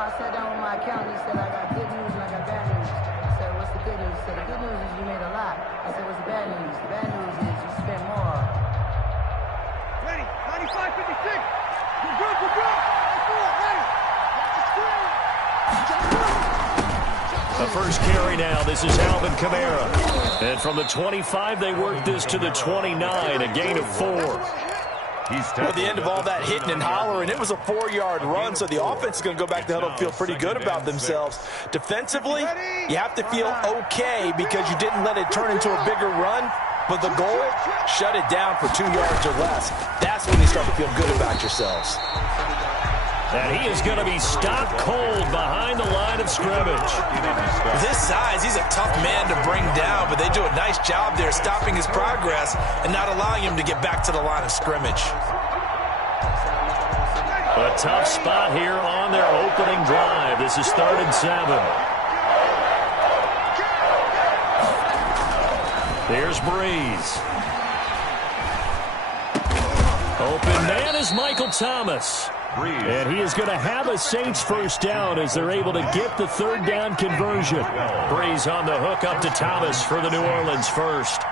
I sat down with my accountant. He said, I got good news and I got bad news. I said, what's the good news? He said, the good news is you made a lot. I said, what's the bad news? The bad news is you spent more. Ready, 95, 56. You're good, you're good. Ready. The first carry now. This is Alvin Kamara. And from the 25, they work this to the 29, a gain of 4. At the end of all that hitting and hollering, it was a 4-yard run, so the offense is going to go back to huddle and feel pretty good about themselves. Defensively, you have to feel okay because you didn't let it turn into a bigger run, but the goal, shut it down for 2 yards or less. That's when you start to feel good about yourselves. And he is going to be stopped cold behind the line of scrimmage. With his size, he's a tough man to bring down, but they do a nice job there stopping his progress and not allowing him to get back to the line of scrimmage. A tough spot here on their opening drive. This is 3rd and 7. There's Breeze. Open man is Michael Thomas. And he is going to have a Saints first down as they're able to get the 3rd down conversion. Breeze on the hook up to Thomas for the New Orleans first.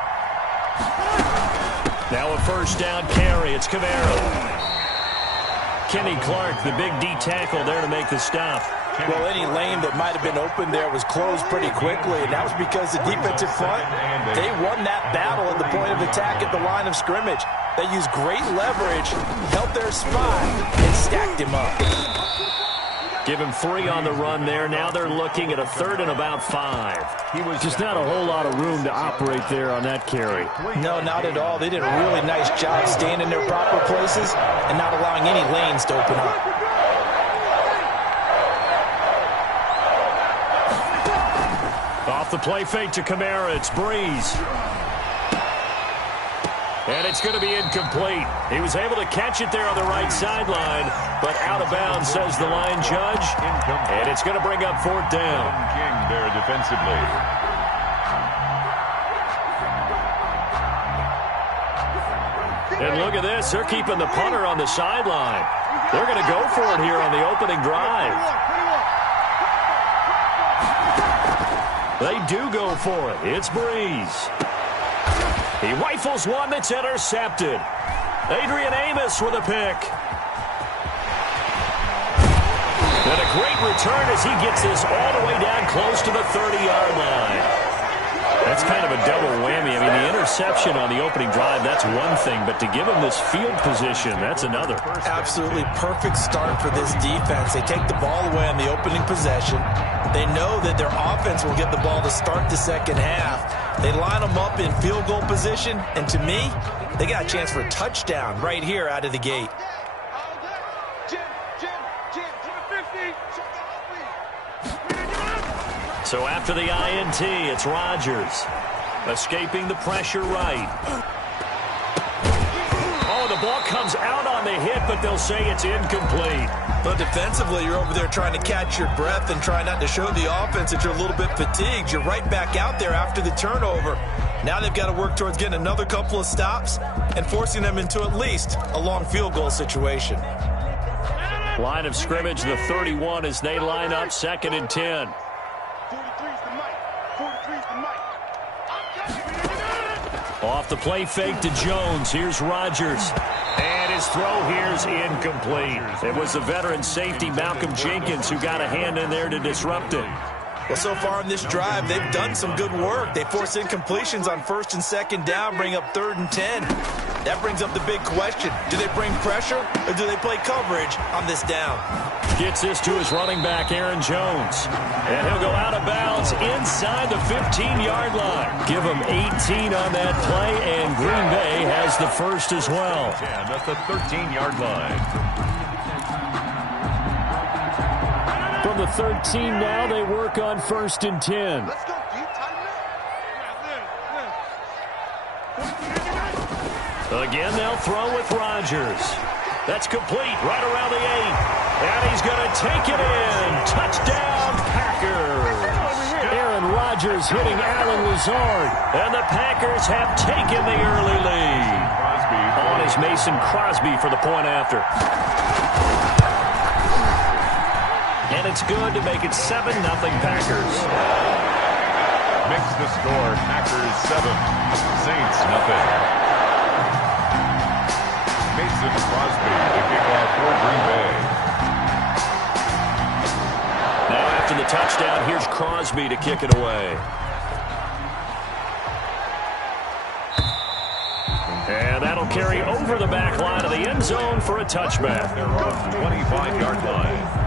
Now a first down carry. It's Kamara. Kenny Clark, the big D tackle there to make the stop. Well, any lane that might have been open there was closed pretty quickly, and that was because the defensive front, they won that battle at the point of attack at the line of scrimmage. They used great leverage, held their spot, and stacked him up. Give him 3 on the run there. Now they're looking at a 3rd and about 5. Just not a whole lot of room to operate there on that carry. No, not at all. They did a really nice job staying in their proper places and not allowing any lanes to open up. Off the play fake to Kamara, it's Breeze. And it's going to be incomplete. He was able to catch it there on the right sideline, but out of bounds, says the line judge. And it's going to bring up 4th down. King there defensively. And look at this. They're keeping the punter on the sideline. They're going to go for it here on the opening drive. They do go for it. It's Breeze. He rifles one that's intercepted. Adrian Amos with a pick. And a great return as he gets this all the way down close to the 30-yard line. That's kind of a double whammy. I mean, the interception on the opening drive, that's one thing, but to give him this field position, that's another. Absolutely perfect start for this defense. They take the ball away on the opening possession. They know that their offense will get the ball to start the second half. They line them up in field goal position, and to me, they got a chance for a touchdown right here out of the gate. So after the INT, it's Rodgers. Escaping the pressure right. Oh, the ball comes out on the hit, but they'll say it's incomplete. But defensively, you're over there trying to catch your breath and try not to show the offense that you're a little bit fatigued. You're right back out there after the turnover. Now they've got to work towards getting another couple of stops and forcing them into at least a long field goal situation. Line of scrimmage, the 31 as they line up 2nd and 10. Off the play fake to Jones. Here's Rodgers. And his throw here's incomplete. It was the veteran safety Malcolm Jenkins who got a hand in there to disrupt it. Well, so far in this drive, they've done some good work. They force incompletions on 1st and 2nd down, bring up 3rd and 10. That brings up the big question. Do they bring pressure or do they play coverage on this down? Gets this to his running back, Aaron Jones. And he'll go out of bounds inside the 15-yard line. Give him 18 on that play, and Green Bay has the first as well. That's the 13-yard line. From the 13 now, they work on 1st and 10. Let's go, G. Again, they'll throw with Rodgers. That's complete right around the 8. And he's going to take it in. Touchdown, Packers. Aaron Rodgers hitting Allen Lazard. And the Packers have taken the early lead. On is Mason Crosby for the point after. And and it's good to make it 7-0 Packers. Makes the score Packers 7, Saints nothing. Mason Crosby to kick off for Green Bay. Now after the touchdown, here's Crosby to kick it away. And that'll carry over the back line of the end zone for a touchback. They're on 25-yard line.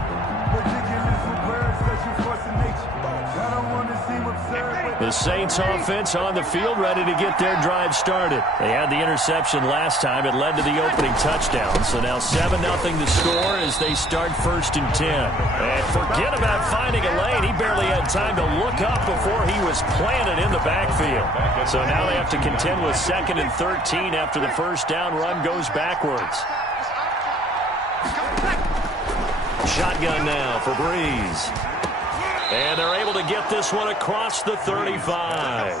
The Saints offense on the field, ready to get their drive started. They had the interception last time. It led to the opening touchdown. So now 7-0 the score as they start 1st and 10. And forget about finding a lane. He barely had time to look up before he was planted in the backfield. So now they have to contend with 2nd and 13 after the first down run goes backwards. Shotgun now for Breeze. And they're able to get this one across the 35.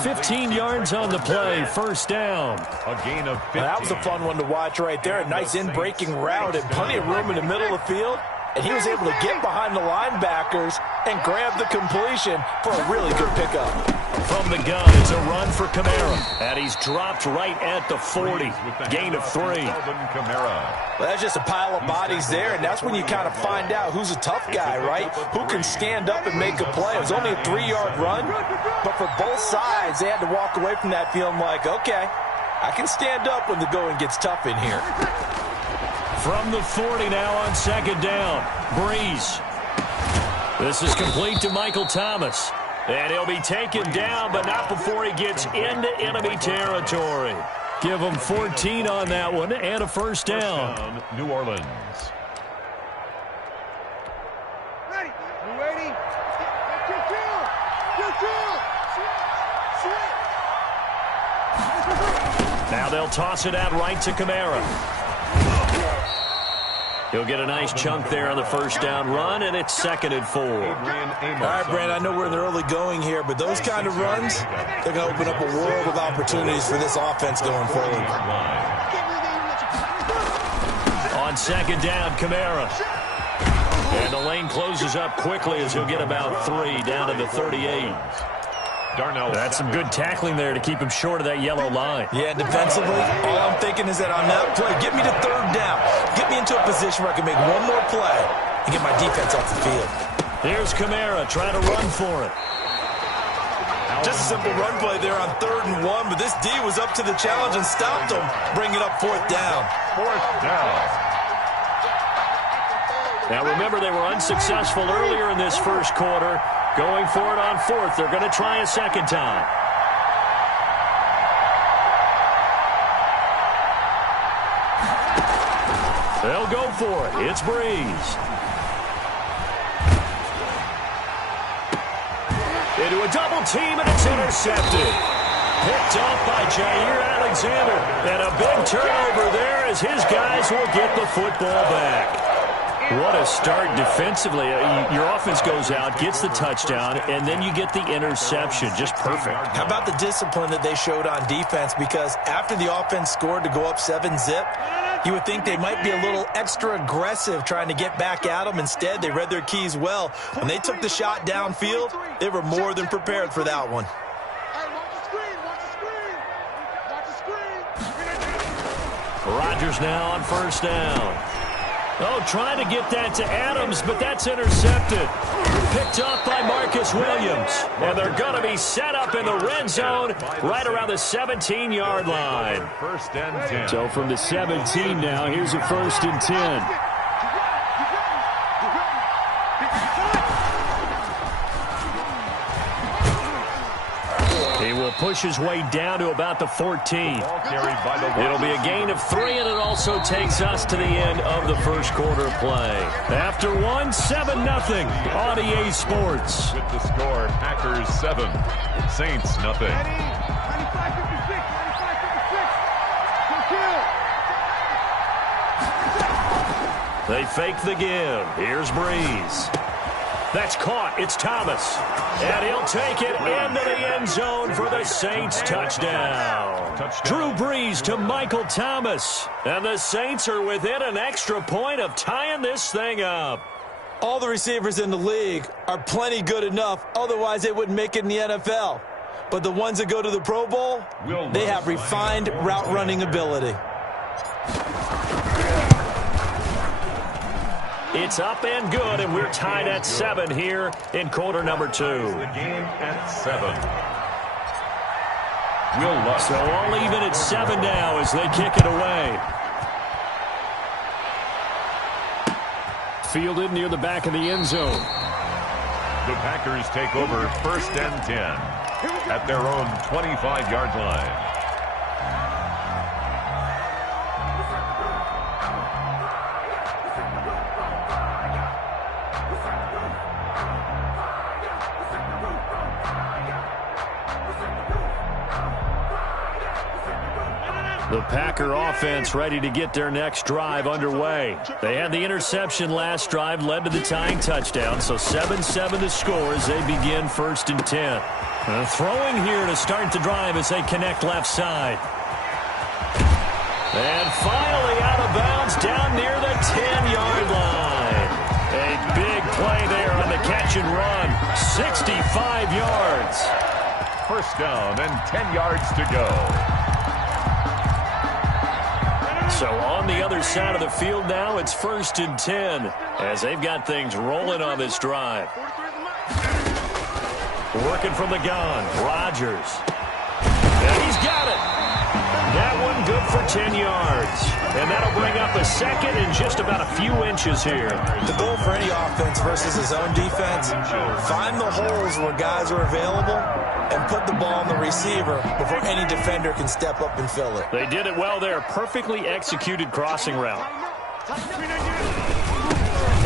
15 yards on the play, first down. A gain of 15. That was a fun one to watch right there. A nice in-breaking route and plenty of room in the middle of the field. And he was able to get behind the linebackers and grab the completion for a really good pickup. From the gun, it's a run for Kamara. And he's dropped right at the 40. Gain of 3. Well, that's just a pile of bodies there, and that's when you kind of find out who's a tough guy, right? Who can stand up and make a play. It was only a 3-yard run, but for both sides, they had to walk away from that feeling like, okay, I can stand up when the going gets tough in here. From the 40 now on 2nd down. Breeze. This is complete to Michael Thomas. And he'll be taken down, but not before he gets into enemy territory. Give him 14 on that one and a first down. New Orleans. Ready. You ready? Now they'll toss it out right to Kamara. He'll get a nice chunk there on the first down run, and it's 2nd and 4. All right, Brand, I know we're in the early going here, but those kind of runs, they're going to open up a world of opportunities for this offense going forward. On 2nd down, Kamara. And the lane closes up quickly as he'll get about 3 down to the 38. That's some good tackling there to keep him short of that yellow line. Yeah, defensively, all I'm thinking is that on that play, get me to 3rd down. Get me into a position where I can make one more play and get my defense off the field. Here's Kamara trying to run for it. Just a simple run play there on 3rd and 1, but this D was up to the challenge and stopped him, bringing up 4th down. 4th down. Now remember, they were unsuccessful earlier in this first quarter. Going for it on 4th. They're going to try a second time. They'll go for it. It's Breeze. Into a double team, and it's intercepted. Picked off by Jair Alexander. And a big turnover there as his guys will get the football back. What a start defensively. Your offense goes out, gets the touchdown, and then you get the interception. Just perfect. How about the discipline that they showed on defense? Because after the offense scored to go up 7-zip, you would think they might be a little extra aggressive trying to get back at them. Instead, they read their keys well. When they took the shot downfield, they were more than prepared for that one. Rodgers now on 1st down. Oh, trying to get that to Adams, but that's intercepted. Picked off by Marcus Williams. And they're going to be set up in the red zone right around the 17-yard line. 1st and 10. So from the 17 now, here's a 1st and 10. He will push his way down to about the 14. It'll be a gain of 3, and it also takes us to the end of the first quarter play. After 1, 7-0 on EA Sports. With the score, Packers 7, Saints nothing. 95-56. They fake the give. Here's Breeze. That's caught. It's Thomas. And he'll take it into the end zone for the Saints touchdown. Drew Brees to Michael Thomas. And the Saints are within an extra point of tying this thing up. All the receivers in the league are plenty good enough, otherwise they wouldn't make it in the NFL. But the ones that go to the Pro Bowl, they have refined route running ability. It's up and good, and we're tied at 7 here in quarter number 2. The game at 7. So all even at 7 now as they kick it away. Fielded near the back of the end zone. The Packers take over 1st and 10 at their own 25-yard line. The Packer offense ready to get their next drive underway. They had the interception last drive, led to the tying touchdown, so 7-7 the score as they begin 1st and 10. Throwing here to start the drive as they connect left side. And finally out of bounds down near the 10-yard line. A big play there on the catch and run. 65 yards. 1st down and 10 yards to go. So on the other side of the field now, it's 1st and 10 as they've got things rolling on this drive. Working from the gun, Rodgers. And he's got it. That one good for 10 yards. And that'll bring up a second in just about a few inches here. The goal for any offense versus his own defense, find the holes where guys are available and put the ball on the receiver before any defender can step up and fill it. They did it well there. Perfectly executed crossing route. The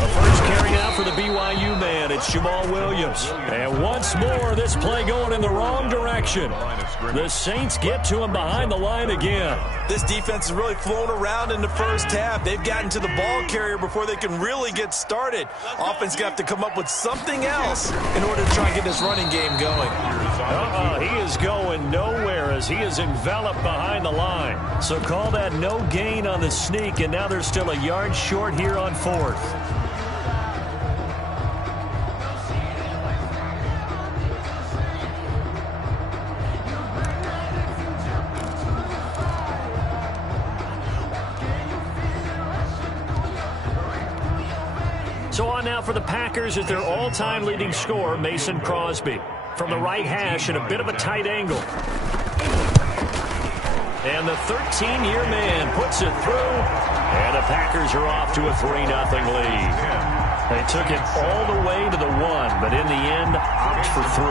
first carry now for the BYU man. It's Jamal Williams. And once more, this play going in the wrong direction. The Saints get to him behind the line again. This defense has really flown around in the first half. They've gotten to the ball carrier before they can really get started. Offense got to come up with something else in order to try and get this running game going. He is going nowhere as he is enveloped behind the line. So call that no gain on the sneak, and now they're still a yard short here on 4th. So on now for the Packers is their all-time leading scorer, Mason Crosby. From the right hash at a bit of a tight angle. And the 13-year man puts it through. And the Packers are off to a 3-0 lead. They took it all the way to the 1, but in the end, opt for 3.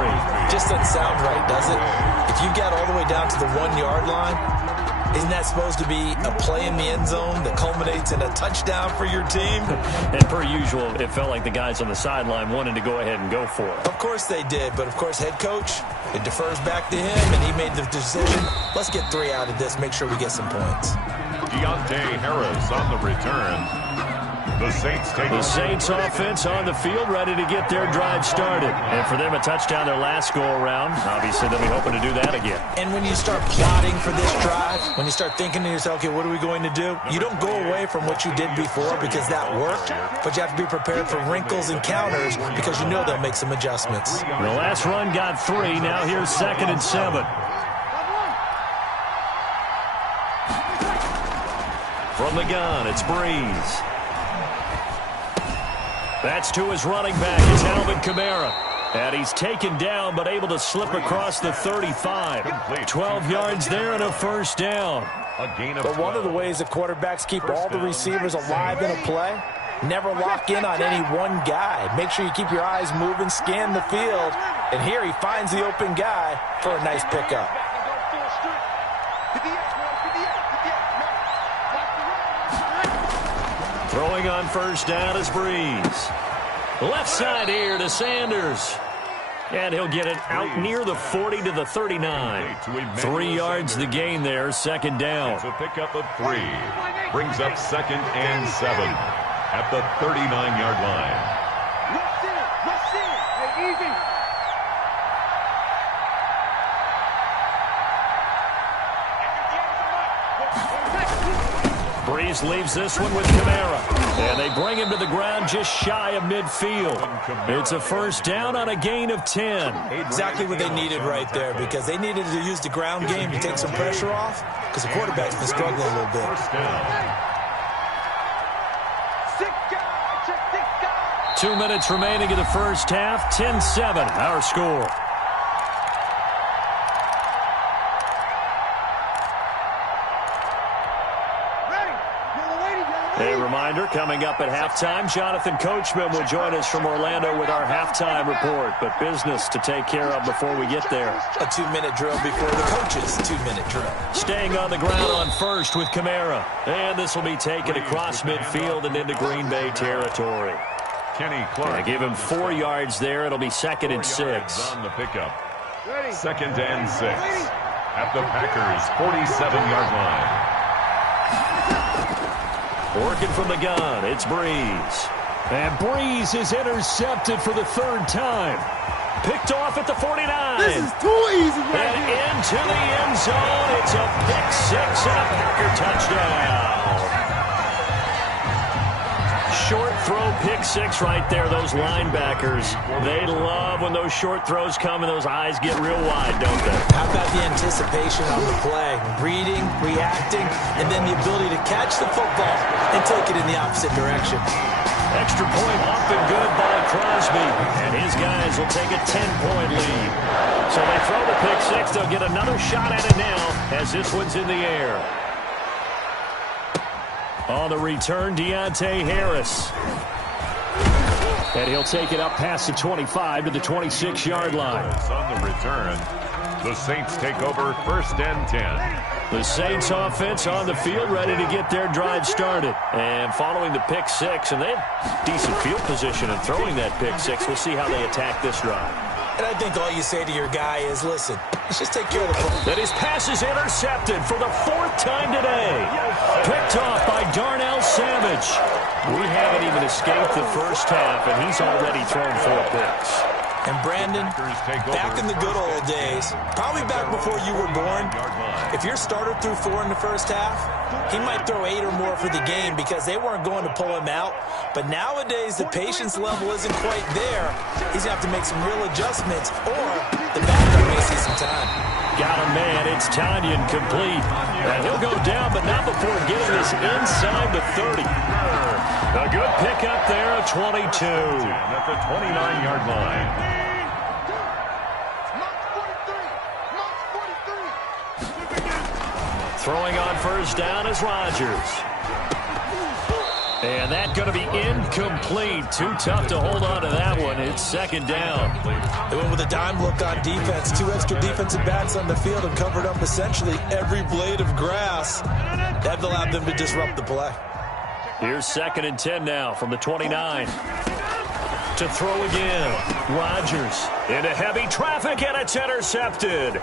Just doesn't sound right, does it? If you get all the way down to the 1-yard line, isn't that supposed to be a play in the end zone that culminates in a touchdown for your team? And per usual, it felt like the guys on the sideline wanted to go ahead and go for it. Of course they did, but of course head coach, it defers back to him, and he made the decision. Let's get 3 out of this, make sure we get some points. Deontay Harris on the return. The Saints offense on the field, ready to get their drive started. And for them, a touchdown their last go-around. Obviously, they'll be hoping to do that again. And when you start plotting for this drive, when you start thinking to yourself, okay, what are we going to do? You don't go away from what you did before because that worked, but you have to be prepared for wrinkles and counters because you know they'll make some adjustments. The last run got 3. Now here's 2nd and 7. From the gun, it's Breeze. That's to his running back, is Alvin Kamara. And he's taken down, but able to slip across the 35. 12 yards there and a 1st down. But one of the ways that quarterbacks keep all the receivers alive in a play, never lock in on any one guy. Make sure you keep your eyes moving, scan the field. And here he finds the open guy for a nice pickup. Throwing on 1st down is Breeze. Left side here to Sanders. And he'll get it out near the 40 to the 39. 3 yards the gain there, 2nd down. It's a pickup of 3. Brings up 2nd and 7 at the 39-yard line. Rush in. Hey, easy. Breeze leaves this one with Kamara. And they bring him to the ground just shy of midfield. It's a first down on a gain of 10. Exactly what they needed right there, because they needed to use the ground game to take some pressure off, because the quarterback's been struggling a little bit. 2 minutes remaining in the first half. 10-7, our score. A reminder, coming up at halftime, Jonathan Coachman will join us from Orlando with our halftime report. But business to take care of before we get there. A 2-minute drill before the coach's 2-minute drill. Staying on the ground on first with Kamara. And this will be taken across midfield and into Green Bay territory. Kenny Clark. Give him 4 yards there. It'll be 2nd and 6. On the pickup. 2nd and 6. At the Packers' 47-yard line. Working from the gun, it's Breeze. And Breeze is intercepted for the 3rd time. Picked off at the 49. This is too easy right and here. Into the end zone. It's a pick 6 and a Packer touchdown. Short throw, pick 6 right there. Those linebackers, they love when those short throws come and those eyes get real wide, don't they? How about the anticipation on the play? Reading, reacting, and then the ability to catch the football and take it in the opposite direction. Extra point up and good by Crosby. And his guys will take a 10-point lead. So they throw the pick 6. They'll get another shot at it now as this one's in the air. On the return, Deontay Harris. And he'll take it up past the 25 to the 26-yard line. On the return, the Saints take over 1st and 10. The Saints offense on the field, ready to get their drive started. And following the pick 6, and they have decent field position in throwing that pick 6. We'll see how they attack this drive. And I think all you say to your guy is, listen, let's just take care of the ball. That his pass is intercepted for the 4th time today. Picked off by Darnell Savage. We haven't even escaped the first half, and he's already thrown 4 picks. And Brandon, back in the good old days, probably back before you were born, if your starter threw 4 in the first half, he might throw 8 or more for the game because they weren't going to pull him out. But nowadays, the patience level isn't quite there. He's going to have to make some real adjustments, or the backup may see some time. Got a man. It's Tanyan complete. And he'll go down, but not before getting this inside the 30. A good pickup there, a 22. At the 29-yard line. Throwing on first down is Rodgers. And that's going to be incomplete. Too tough to hold on to that one. It's 2nd down. They went with a dime look on defense. 2 extra defensive backs on the field and covered up essentially every blade of grass. That allowed them to disrupt the play. Here's 2nd and 10 now from the 29. To throw again. Rodgers into heavy traffic, and it's intercepted.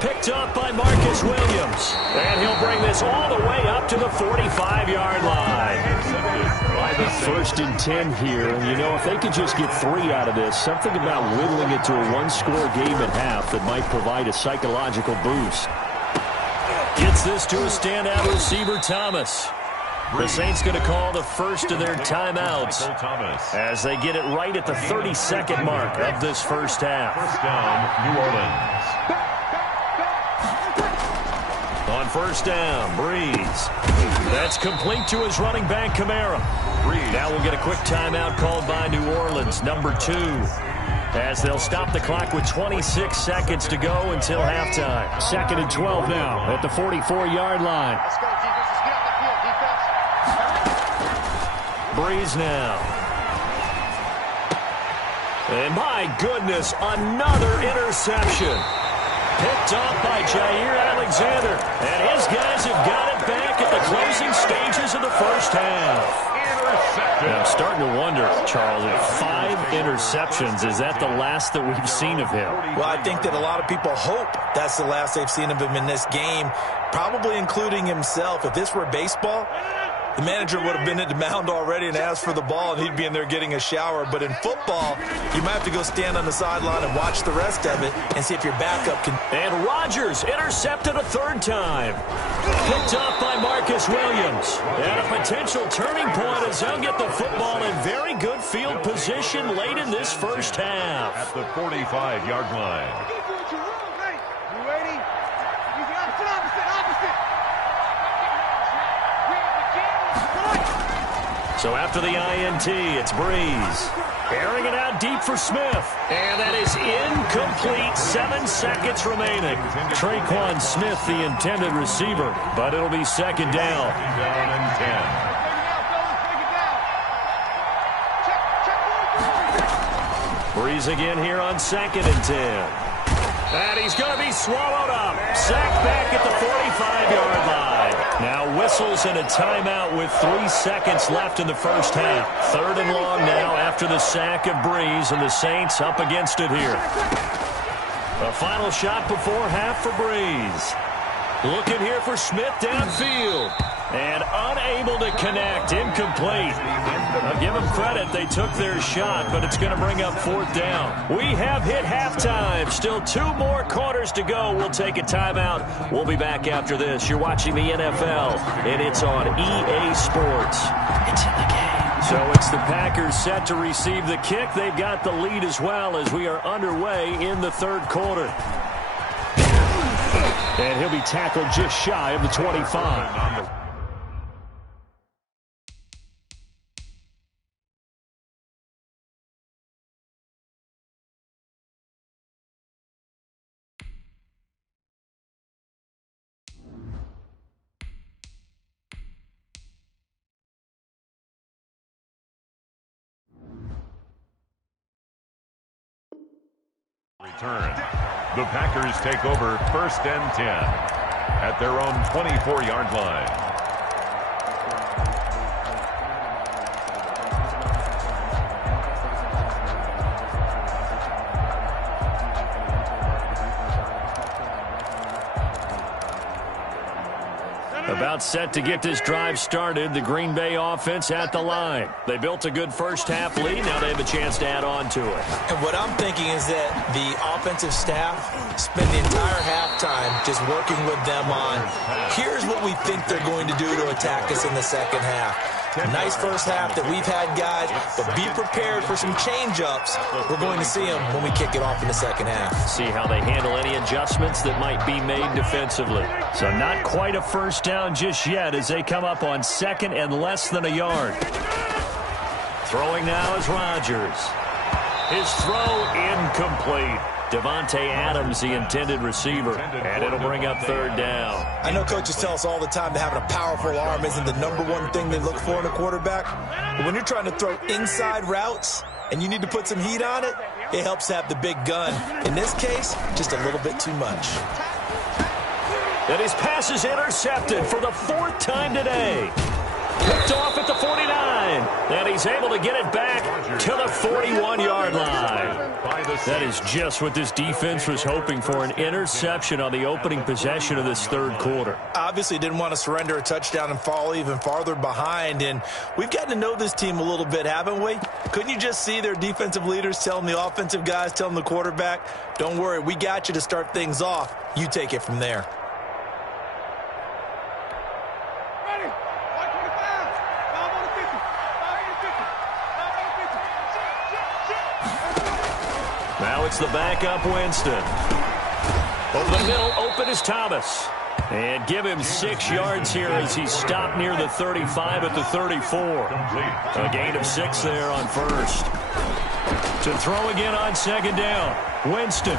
Picked up by Marcus Williams. And he'll bring this all the way up to the 45-yard line. 1st and 10 here. And, you know, if they could just get 3 out of this, something about whittling it to a 1-score game at half that might provide a psychological boost. Gets this to a standout receiver, Thomas. The Saints going to call the first of their timeouts as they get it right at the 32nd mark of this first half. First down, New Orleans. On first down, Breeze. That's complete to his running back, Kamara. Now we'll get a quick timeout called by New Orleans, number 2. As they'll stop the clock with 26 seconds to go until halftime. 2nd and 12 now at the 44-yard line. Let's go, defense. Let's get out the field, defense. Breeze now. And my goodness, another interception. Picked off by Jair Alexander. And his guys have got it back at the closing stages of the first half. I'm starting to wonder, Charles, if 5 interceptions, is that the last that we've seen of him? Well, I think that a lot of people hope that's the last they've seen of him in this game, probably including himself. If this were baseball, the manager would have been at the mound already and asked for the ball, and he'd be in there getting a shower. But in football, you might have to go stand on the sideline and watch the rest of it and see if your backup can. And Rodgers intercepted a third time. Picked off by Marcus Williams. And a potential turning point as they'll get the football in very good field position late in this first half. At the 45-yard line. So after the INT, it's Breeze. Airing it out deep for Smith. And that is incomplete. 7 seconds remaining. Traquan Smith, the intended receiver. But it'll be second down. Down and 10. Breeze again here on 2nd and 10. And he's going to be swallowed up. Sacked back at the 45-yard line. Now whistles and a timeout with 3 seconds left in the first half. 3rd and long now after the sack of Breeze, and the Saints up against it here. A final shot before half for Breeze. Looking here for Smith downfield. And unable to connect. Incomplete. I'll give them credit. They took their shot, but it's going to bring up 4th down. We have hit halftime. Still 2 more quarters to go. We'll take a timeout. We'll be back after this. You're watching the NFL, and it's on EA Sports. It's in the game. So it's the Packers set to receive the kick. They've got the lead as well as we are underway in the 3rd quarter. And he'll be tackled just shy of the 25. Return. The Packers take over 1st and 10 at their own 24-yard line. About set to get this drive started. The Green Bay offense at the line. They built a good first half lead. Now they have a chance to add on to it. And what I'm thinking is that the offensive staff spend the entire halftime just working with them on, here's what we think they're going to do to attack us in the second half. Nice first half that we've had, guys, but be prepared for some change-ups. We're going to see them when we kick it off in the second half. See how they handle any adjustments that might be made defensively. So not quite a first down just yet as they come up on 2nd and less than a yard. Throwing now is Rodgers. His throw incomplete. Devontae Adams, the intended receiver, and it'll bring up 3rd down. I know coaches tell us all the time that having a powerful arm isn't the #1 thing they look for in a quarterback. But when you're trying to throw inside routes and you need to put some heat on it, it helps to have the big gun. In this case, just a little bit too much. And his pass is intercepted for the 4th time today. Picked off at the 49. And he's able to get it back to the 41-yard line. That is just what this defense was hoping for, an interception on the opening possession of this 3rd quarter. Obviously didn't want to surrender a touchdown and fall even farther behind. And we've gotten to know this team a little bit, haven't we? Couldn't you just see their defensive leaders telling the offensive guys, telling the quarterback, don't worry, we got you to start things off. You take it from there. Now it's the backup Winston. Over the middle, open is Thomas. And give him 6 yards here as he's stopped near the 35 at the 34. A gain of 6 there on 1st. To throw again on 2nd down. Winston.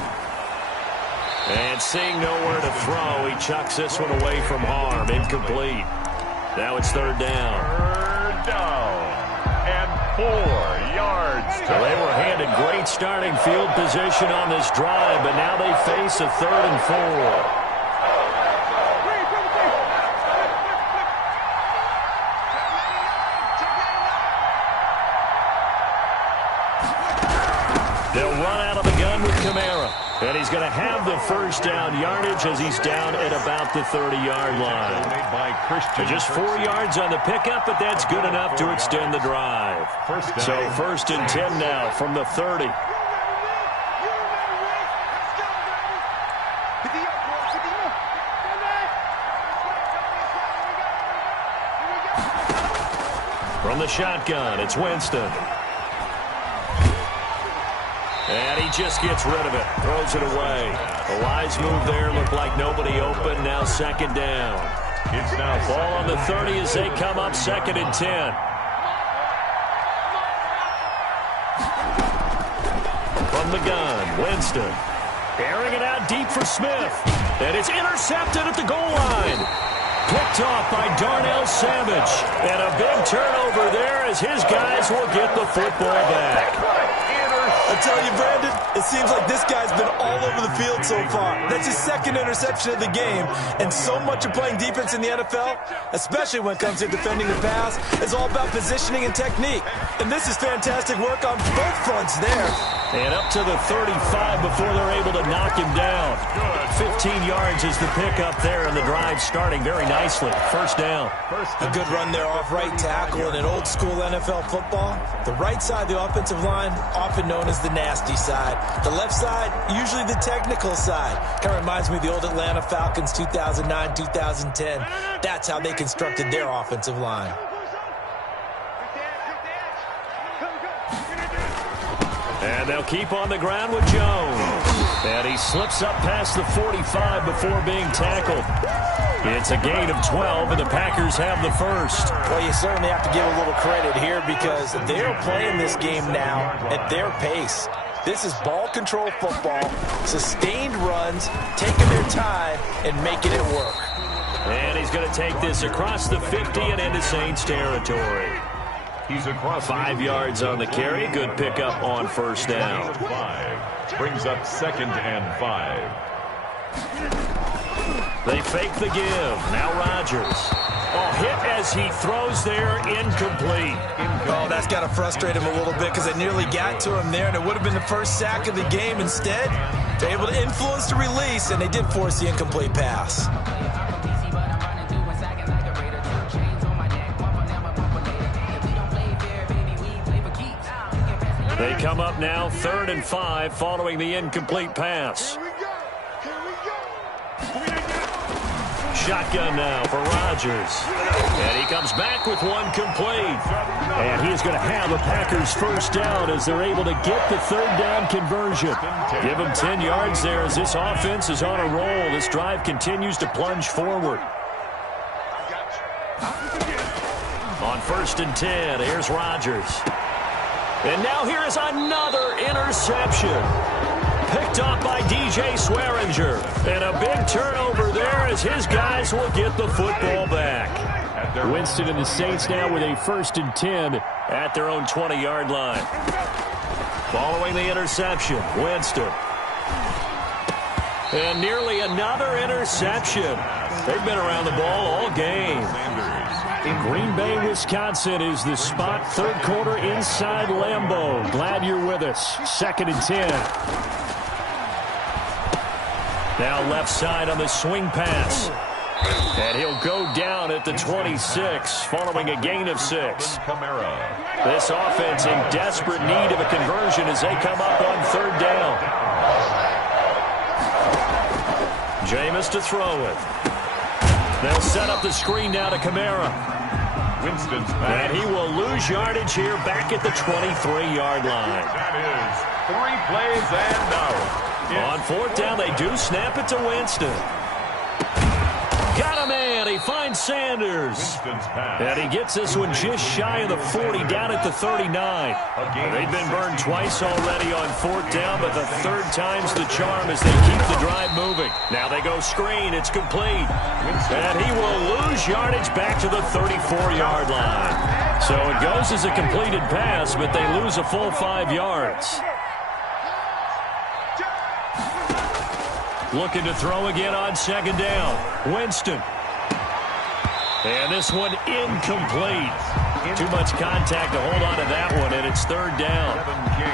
And seeing nowhere to throw, he chucks this one away from harm. Incomplete. Now it's 3rd down. 3rd down. And 4 yards. Well, they were handed great starting field position on this drive, but now they face a 3rd and 4. They'll run out of the gun shotgun with Kamara. And he's going to have the first down yardage as he's down at about the 30-yard line. Just 4 yards on the pickup, but that's good enough to extend the drive. So 1st and 10 now from the 30. From the shotgun, it's Winston. And he just gets rid of it, throws it away. A wise move there, looked like nobody open, now 2nd down. It's now ball on the 30 as they come up 2nd and 10. From the gun, Winston. Airing it out deep for Smith. And it's intercepted at the goal line. Picked off by Darnell Savage. And a big turnover there as his guys will get the football back. I tell you, Brandon, it seems like this guy's been all over the field so far. That's his 2nd interception of the game. And so much of playing defense in the NFL, especially when it comes to defending the pass, is all about positioning and technique. And this is fantastic work on both fronts there. And up to the 35 before they're able to knock him down. 15 yards is the pickup there, and the drive starting very nicely. 1st down. A good run there off right tackle in an old-school NFL football. The right side of the offensive line, often known as the nasty side. The left side, usually the technical side. Kind of reminds me of the old Atlanta Falcons 2009, 2010. That's how they constructed their offensive line. And they'll keep on the ground with Jones. And he slips up past the 45 before being tackled. It's a gain of 12, and the Packers have the first. Well, you certainly have to give a little credit here because they're playing this game now at their pace. This is ball control football, sustained runs, taking their time, and making it work. And he's going to take this across the 50 and into Saints territory. He's across 5 yards on the carry. Good pickup on 1st down. 5. Brings up 2nd and 5. They fake the give. Now Rodgers. Oh, hit as he throws there, incomplete. Oh, that's got to frustrate him a little bit because they nearly got to him there, and it would have been the first sack of the game. Instead, they're able to influence the release, and they did force the incomplete pass. They come up now 3rd and 5 following the incomplete pass. Shotgun now for Rodgers. And he comes back with one complete. And he is going to have a Packers 1st down as they're able to get the 3rd down conversion. Give him 10 yards there as this offense is on a roll. This drive continues to plunge forward. On 1st and 10, here's Rodgers. And now here is another interception. Picked up by DJ Swearinger. And a big turnover there as his guys will get the football back. Winston and the Saints now with a 1st and 10 at their own 20-yard line. Following the interception, Winston. And nearly another interception. They've been around the ball all game. In Green Bay, Wisconsin is the spot. 3rd quarter inside Lambeau. Glad you're with us. 2nd and 10. Now left side on the swing pass. And he'll go down at the 26 following a gain of 6. This offense in desperate need of a conversion as they come up on 3rd down. Jameis to throw it. They'll set up the screen now to Kamara. Winston's pass. And he will lose yardage here back at the 23-yard line. That is 3 plays and out. On 4th down, they do snap it to Winston. Got a man. He finds Sanders. And he gets this one just shy of the 40 down at the 39. They've been burned twice already on 4th down, but the 3rd time's the charm as they keep the drive moving. Now they go screen. It's complete. And he will lose yardage back to the 34-yard line. So it goes as a completed pass, but they lose a full 5 yards. Looking to throw again on 2nd down. Winston. And this one incomplete. Too much contact to hold on to that one, and it's third down.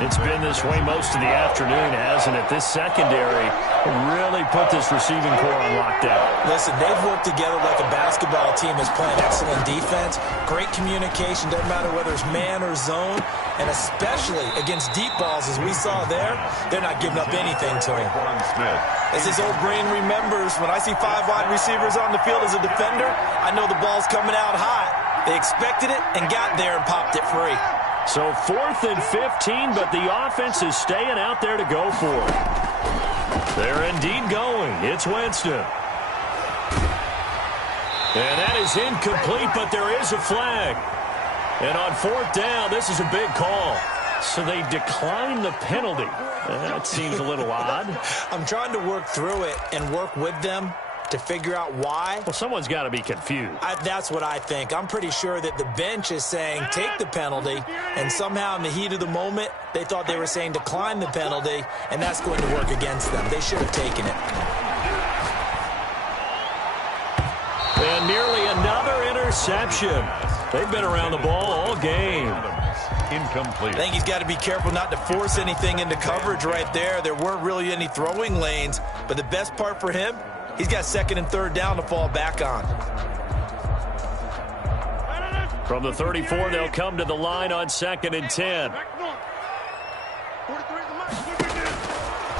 It's been this way most of the afternoon, hasn't it? This secondary really put this receiving core on lockdown. Listen, they've worked together like a basketball team is playing excellent defense. Great communication, doesn't matter whether it's man or zone, and especially against deep balls, as we saw there, they're not giving up anything to him. As his old brain remembers, when I see 5 wide receivers on the field as a defender, I know the ball's coming out hot. They expected it and got there and popped it free. So 4th and 15, but the offense is staying out there to go for it. They're indeed going. It's Winston. And that is incomplete, but there is a flag. And on 4th down, this is a big call. So they decline the penalty. That seems a little odd. I'm trying to work through it and work with them to figure out why. Well, someone's got to be confused. That's what I think. I'm pretty sure that the bench is saying take the penalty, and somehow in the heat of the moment, they thought they were saying decline the penalty, and that's going to work against them. They should have taken it. And nearly another interception. They've been around the ball all game. Incomplete. I think he's got to be careful not to force anything into coverage right there. There weren't really any throwing lanes, but the best part for him, he's got 2nd and 3rd down to fall back on. From the 34, they'll come to the line on 2nd and 10.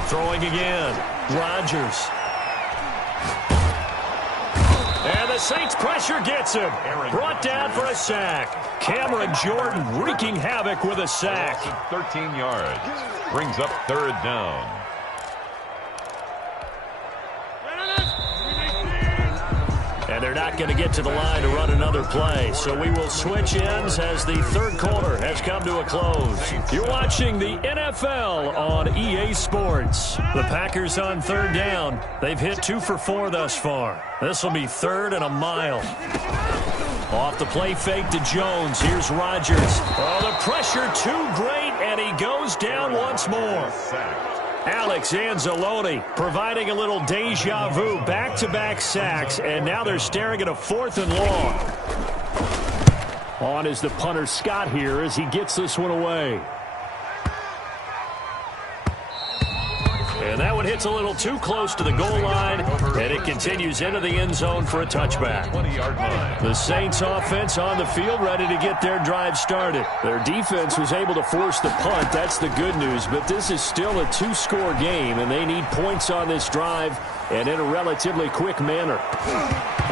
Throwing again. Rodgers. And the Saints pressure gets him. Brought down for a sack. Cameron Jordan wreaking havoc with a sack. 13 yards. Brings up 3rd down. And they're not going to get to the line to run another play. So we will switch ends as the 3rd quarter has come to a close. You're watching the NFL on EA Sports. The Packers on 3rd down. They've hit 2 for 4 thus far. This will be 3rd and a mile. Off the play fake to Jones. Here's Rodgers. Oh, the pressure too great, and he goes down once more. Alex Anzalone providing a little deja vu, back-to-back sacks, and now they're staring at a 4th and long. On is the punter Scott here as he gets this one away. And that one hits a little too close to the goal line, and it continues into the end zone for a touchback. 20-yard line. The Saints offense on the field ready to get their drive started. Their defense was able to force the punt. That's the good news, but this is still a 2-score game, and they need points on this drive and in a relatively quick manner.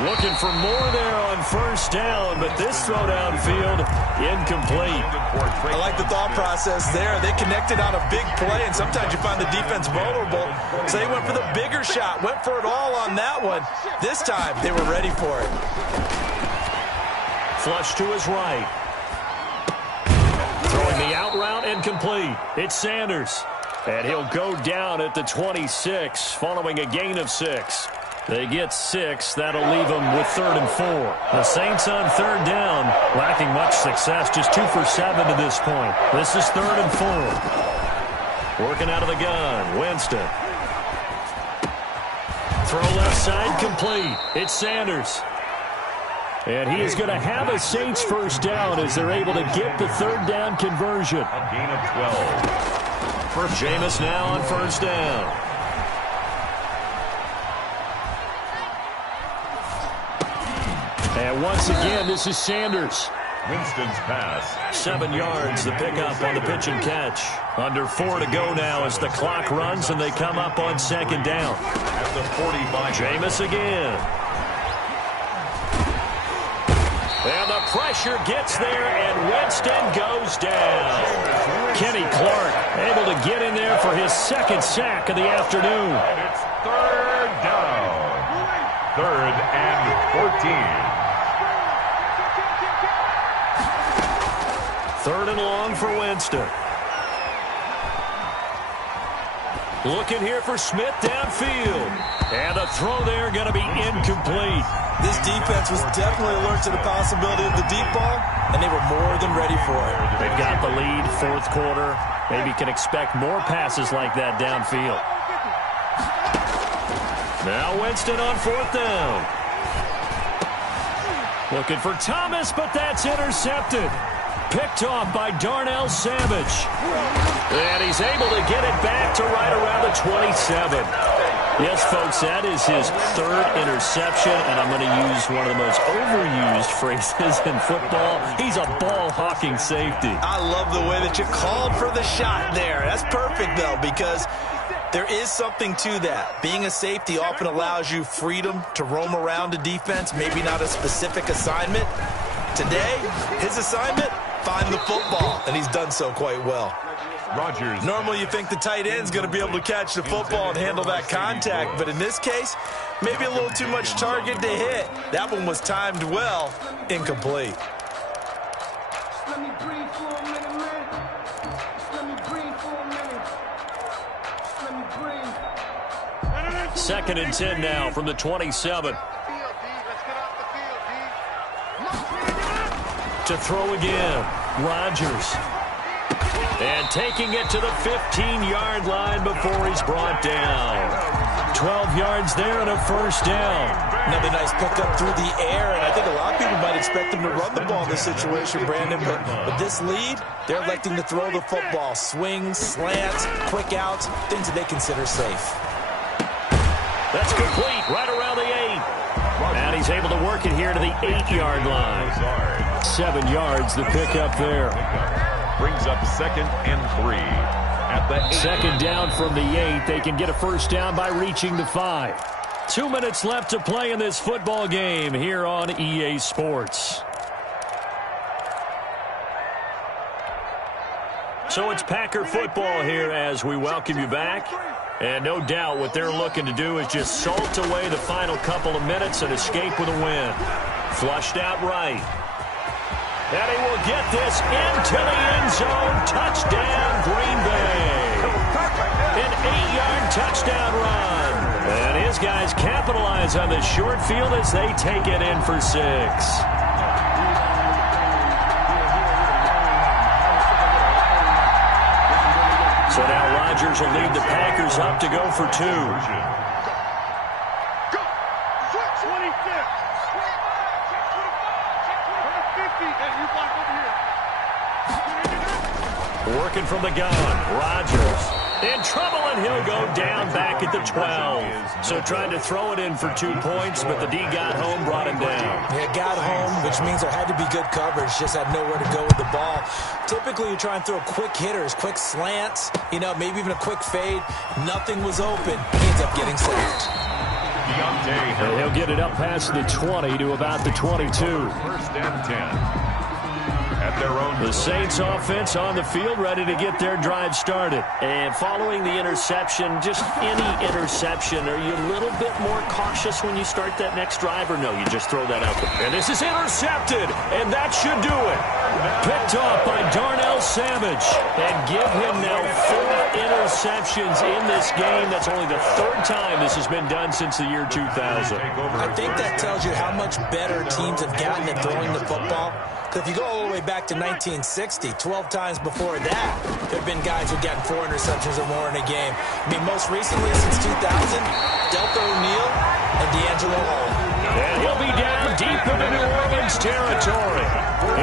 Looking for more there on 1st down, but this throw downfield incomplete. I like the thought process there. They connected on a big play, and sometimes you find the defense vulnerable. So they went for the bigger shot, went for it all on that one. This time, they were ready for it. Flush to his right. Throwing the out route incomplete. It's Sanders. And he'll go down at the 26 following a gain of 6. They get 6. That'll leave them with 3rd and 4. The Saints on 3rd down, lacking much success, just 2 for 7 to this point. This is 3rd and 4. Working out of the gun, Winston. Throw left side complete. It's Sanders. And he is going to have a Saints 1st down as they're able to get the 3rd down conversion. A gain of 12. Jameis now on 1st down. And once again, this is Sanders. Winston's pass. 7 yards, the pickup on the pitch and catch. Under 4 to go now as the clock runs and they come up on 2nd down. At the 45. Jameis again. And the pressure gets there, and Winston goes down. Kenny Clark able to get in there for his 2nd sack of the afternoon. And it's 3rd down. 3rd and 14. 3rd and long for Winston. Looking here for Smith downfield. And a throw there going to be incomplete. This defense was definitely alert to the possibility of the deep ball, and they were more than ready for it. They've got the lead, 4th quarter. Maybe can expect more passes like that downfield. Now Winston on 4th down. Looking for Thomas, but that's intercepted. Picked off by Darnell Savage. And he's able to get it back to right around the 27. Yes, folks, that is his third interception, and I'm going to use one of the most overused phrases in football. He's a ball-hawking safety. I love the way that you called for the shot there. That's perfect, though, because there is something to that. Being a safety often allows you freedom to roam around a defense, maybe not a specific assignment. Today, his assignment, find the football, and he's done so quite well. Rodgers. Normally you think the tight end's going to be able to catch the football and handle that contact, but in this case, maybe a little too much target to hit. That one was timed well, incomplete. Let me breathe for a minute, man. Let me breathe for a minute. Let me breathe. 2nd and 10 now from the 27. To throw again, Rodgers. And taking it to the 15-yard line before he's brought down. 12 yards there and a first down. Another nice pickup through the air, and I think a lot of people might expect him to run the ball in this situation, Brandon, but with this lead, they're electing to throw the football. Swings, slants, quick outs, things that they consider safe. That's complete, right around the 8. And he's able to work it here to the 8-yard line. 7 yards, the pickup there. Brings up 2nd and 3 at the 8. 2nd down from the 8. They can get a first down by reaching the 5. 2 minutes left to play in this football game here on EA Sports. So it's Packer football here as we welcome you back. And no doubt what they're looking to do is just salt away the final couple of minutes and escape with a win. Flushed out right. And he will get this into the end zone. Touchdown, Green Bay. An 8-yard touchdown run. And his guys capitalize on the short field as they take it in for 6. So now Rodgers will lead the Packers up to go for 2. Working from the gun, Rodgers in trouble, and he'll go down back at the 12. So trying to throw it in for 2 points, but the D got home, brought him down. Yeah, got home, which means there had to be good coverage, just had nowhere to go with the ball. Typically, you try and throw quick hitters, quick slants, maybe even a quick fade. Nothing was open. He ends up getting sacked. And he'll get it up past the 20 to about the 22. 1st and 10. The Saints offense on the field, ready to get their drive started. And following the interception, just any interception, are you a little bit more cautious when you start that next drive, or no, you just throw that out there? And this is intercepted, and that should do it. Picked off by Darnell Savage. And give him now 4 interceptions in this game. That's only the 3rd time this has been done since the year 2000. I think that tells you how much better teams have gotten at throwing the football. If you go all the way back to 1960, 12 times before that, there have been guys who've gotten 4 interceptions or more in a game. I mean, most recently, since 2000, Delta O'Neal and D'Angelo Hall. And he'll be down deep into New Orleans territory.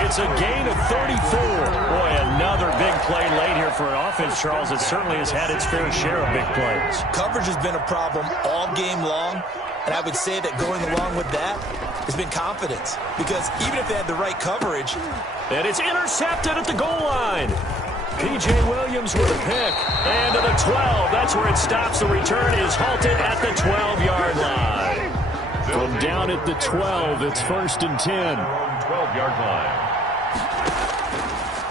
It's a gain of 34. Boy, another big play late here for an offense, Charles, that certainly has had its fair share of big plays. Coverage has been a problem all game long, and I would say that going along with that has been confidence, because even if they had the right coverage. And it's intercepted at the goal line. P.J. Williams with a pick. And to the 12. That's where it stops. The return is halted at the 12-yard line. From down at the 12, it's 1st and 10. 12-yard line.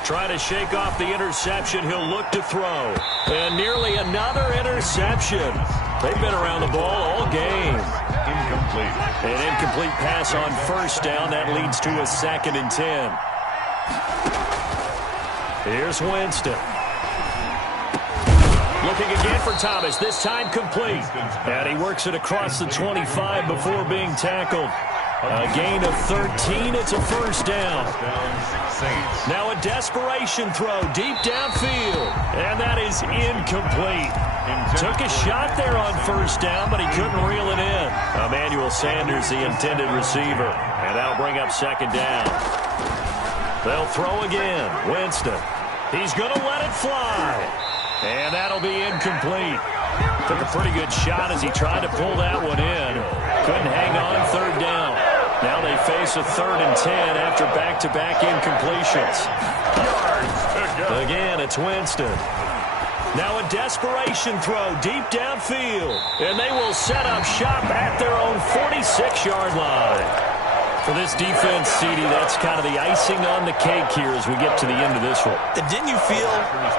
Try to shake off the interception. He'll look to throw. And nearly another interception. They've been around the ball all game. Incomplete. An incomplete pass on 1st down. That leads to a 2nd and 10. Here's Winston. Looking again for Thomas. This time complete. And he works it across the 25 before being tackled. A gain of 13. It's a first down. Saints. Now a desperation throw deep downfield. And that is incomplete. Took a shot there on first down, but he couldn't reel it in. Emmanuel Sanders, the intended receiver. And that'll bring up second down. They'll throw again. Winston. He's going to let it fly. And that'll be incomplete. Took a pretty good shot as he tried to pull that one in. Couldn't hang on, third down. Now they face a 3rd and 10 after back-to-back incompletions. Again, it's Winston. Now a desperation throw deep downfield. And they will set up shop at their own 46-yard line. For this defense, CD, that's kind of the icing on the cake here as we get to the end of this one. Didn't you feel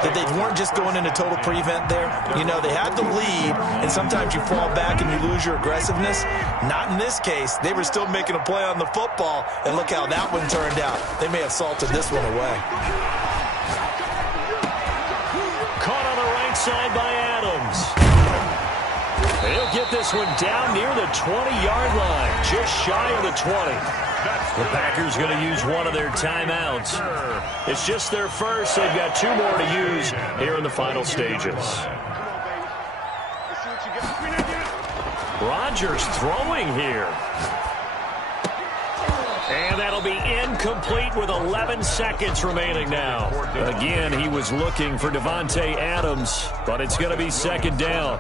that they weren't just going into total prevent there? You know, they had the lead, and sometimes you fall back and you lose your aggressiveness. Not in this case. They were still making a play on the football, and look how that one turned out. They may have salted this one away. Caught on the right side by Adams. He'll get this one down near the 20-yard line, just shy of the 20. The Packers going to use one of their timeouts. It's just their first. They've got 2 more to use here in the final stages. Rodgers throwing here. And that'll be incomplete with 11 seconds remaining now. Again, he was looking for Devontae Adams, but it's going to be second down.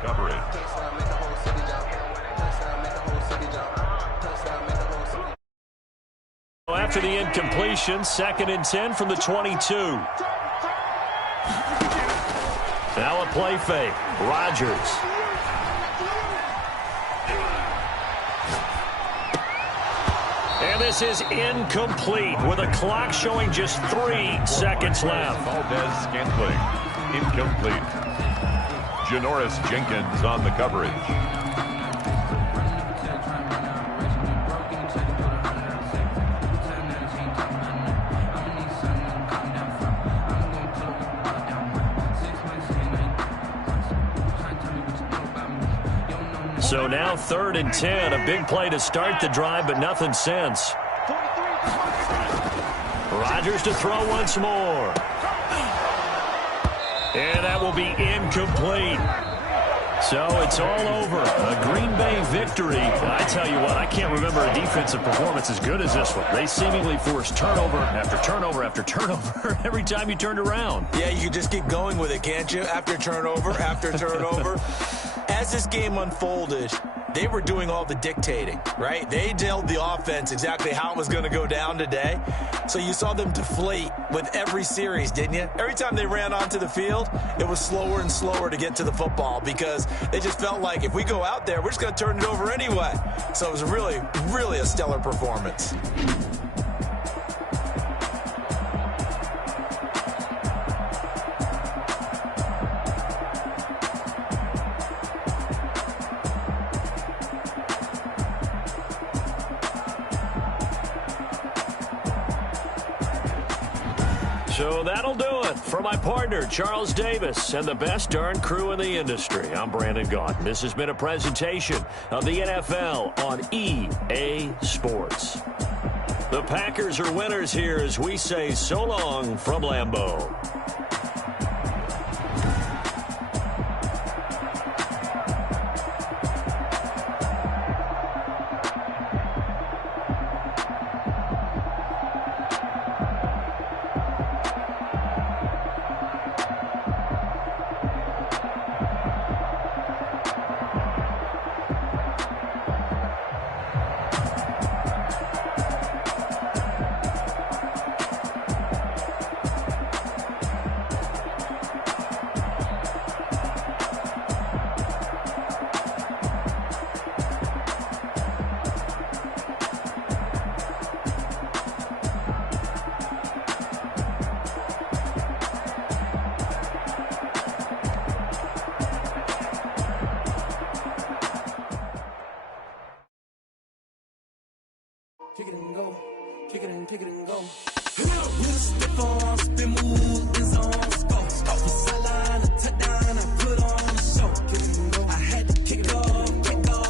After the incompletion, 2nd and 10 from the 22. Now a play fake. Rodgers. And this is incomplete with a clock showing just 3 seconds left. Valdez-Scantling, incomplete. Janoris Jenkins on the coverage. So now 3rd and 10, a big play to start the drive, but nothing since. Rodgers to throw once more. And that will be incomplete. So it's all over. A Green Bay victory. I tell you what, I can't remember a defensive performance as good as this one. They seemingly forced turnover after turnover after turnover every time you turned around. Yeah, you can just keep going with it, can't you? After turnover, after turnover. As this game unfolded, they were doing all the dictating, right? They told the offense exactly how it was going to go down today. So you saw them deflate with every series, didn't you? Every time they ran onto the field, it was slower and slower to get to the football because they just felt like if we go out there, we're just going to turn it over anyway. So it was really, really a stellar performance. So that'll do it for my partner, Charles Davis, and the best darn crew in the industry. I'm Brandon Gaudin. This has been a presentation of the NFL on EA Sports. The Packers are winners here as we say so long from Lambeau. Kick it and go. Kick it and go. Mr. Farm, spin move, is on scope. Sideline, a touchdown, I put on the show. Kick it and go. I had to kick off and go.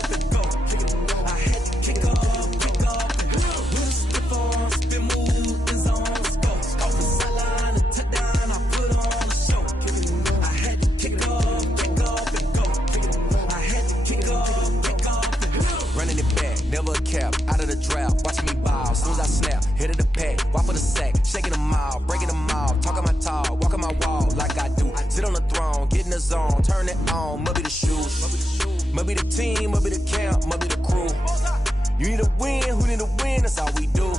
Kick it and go. I had to kick off and Might be the team, might be the camp, might be the crew. You need a win, who need a win, that's all we do.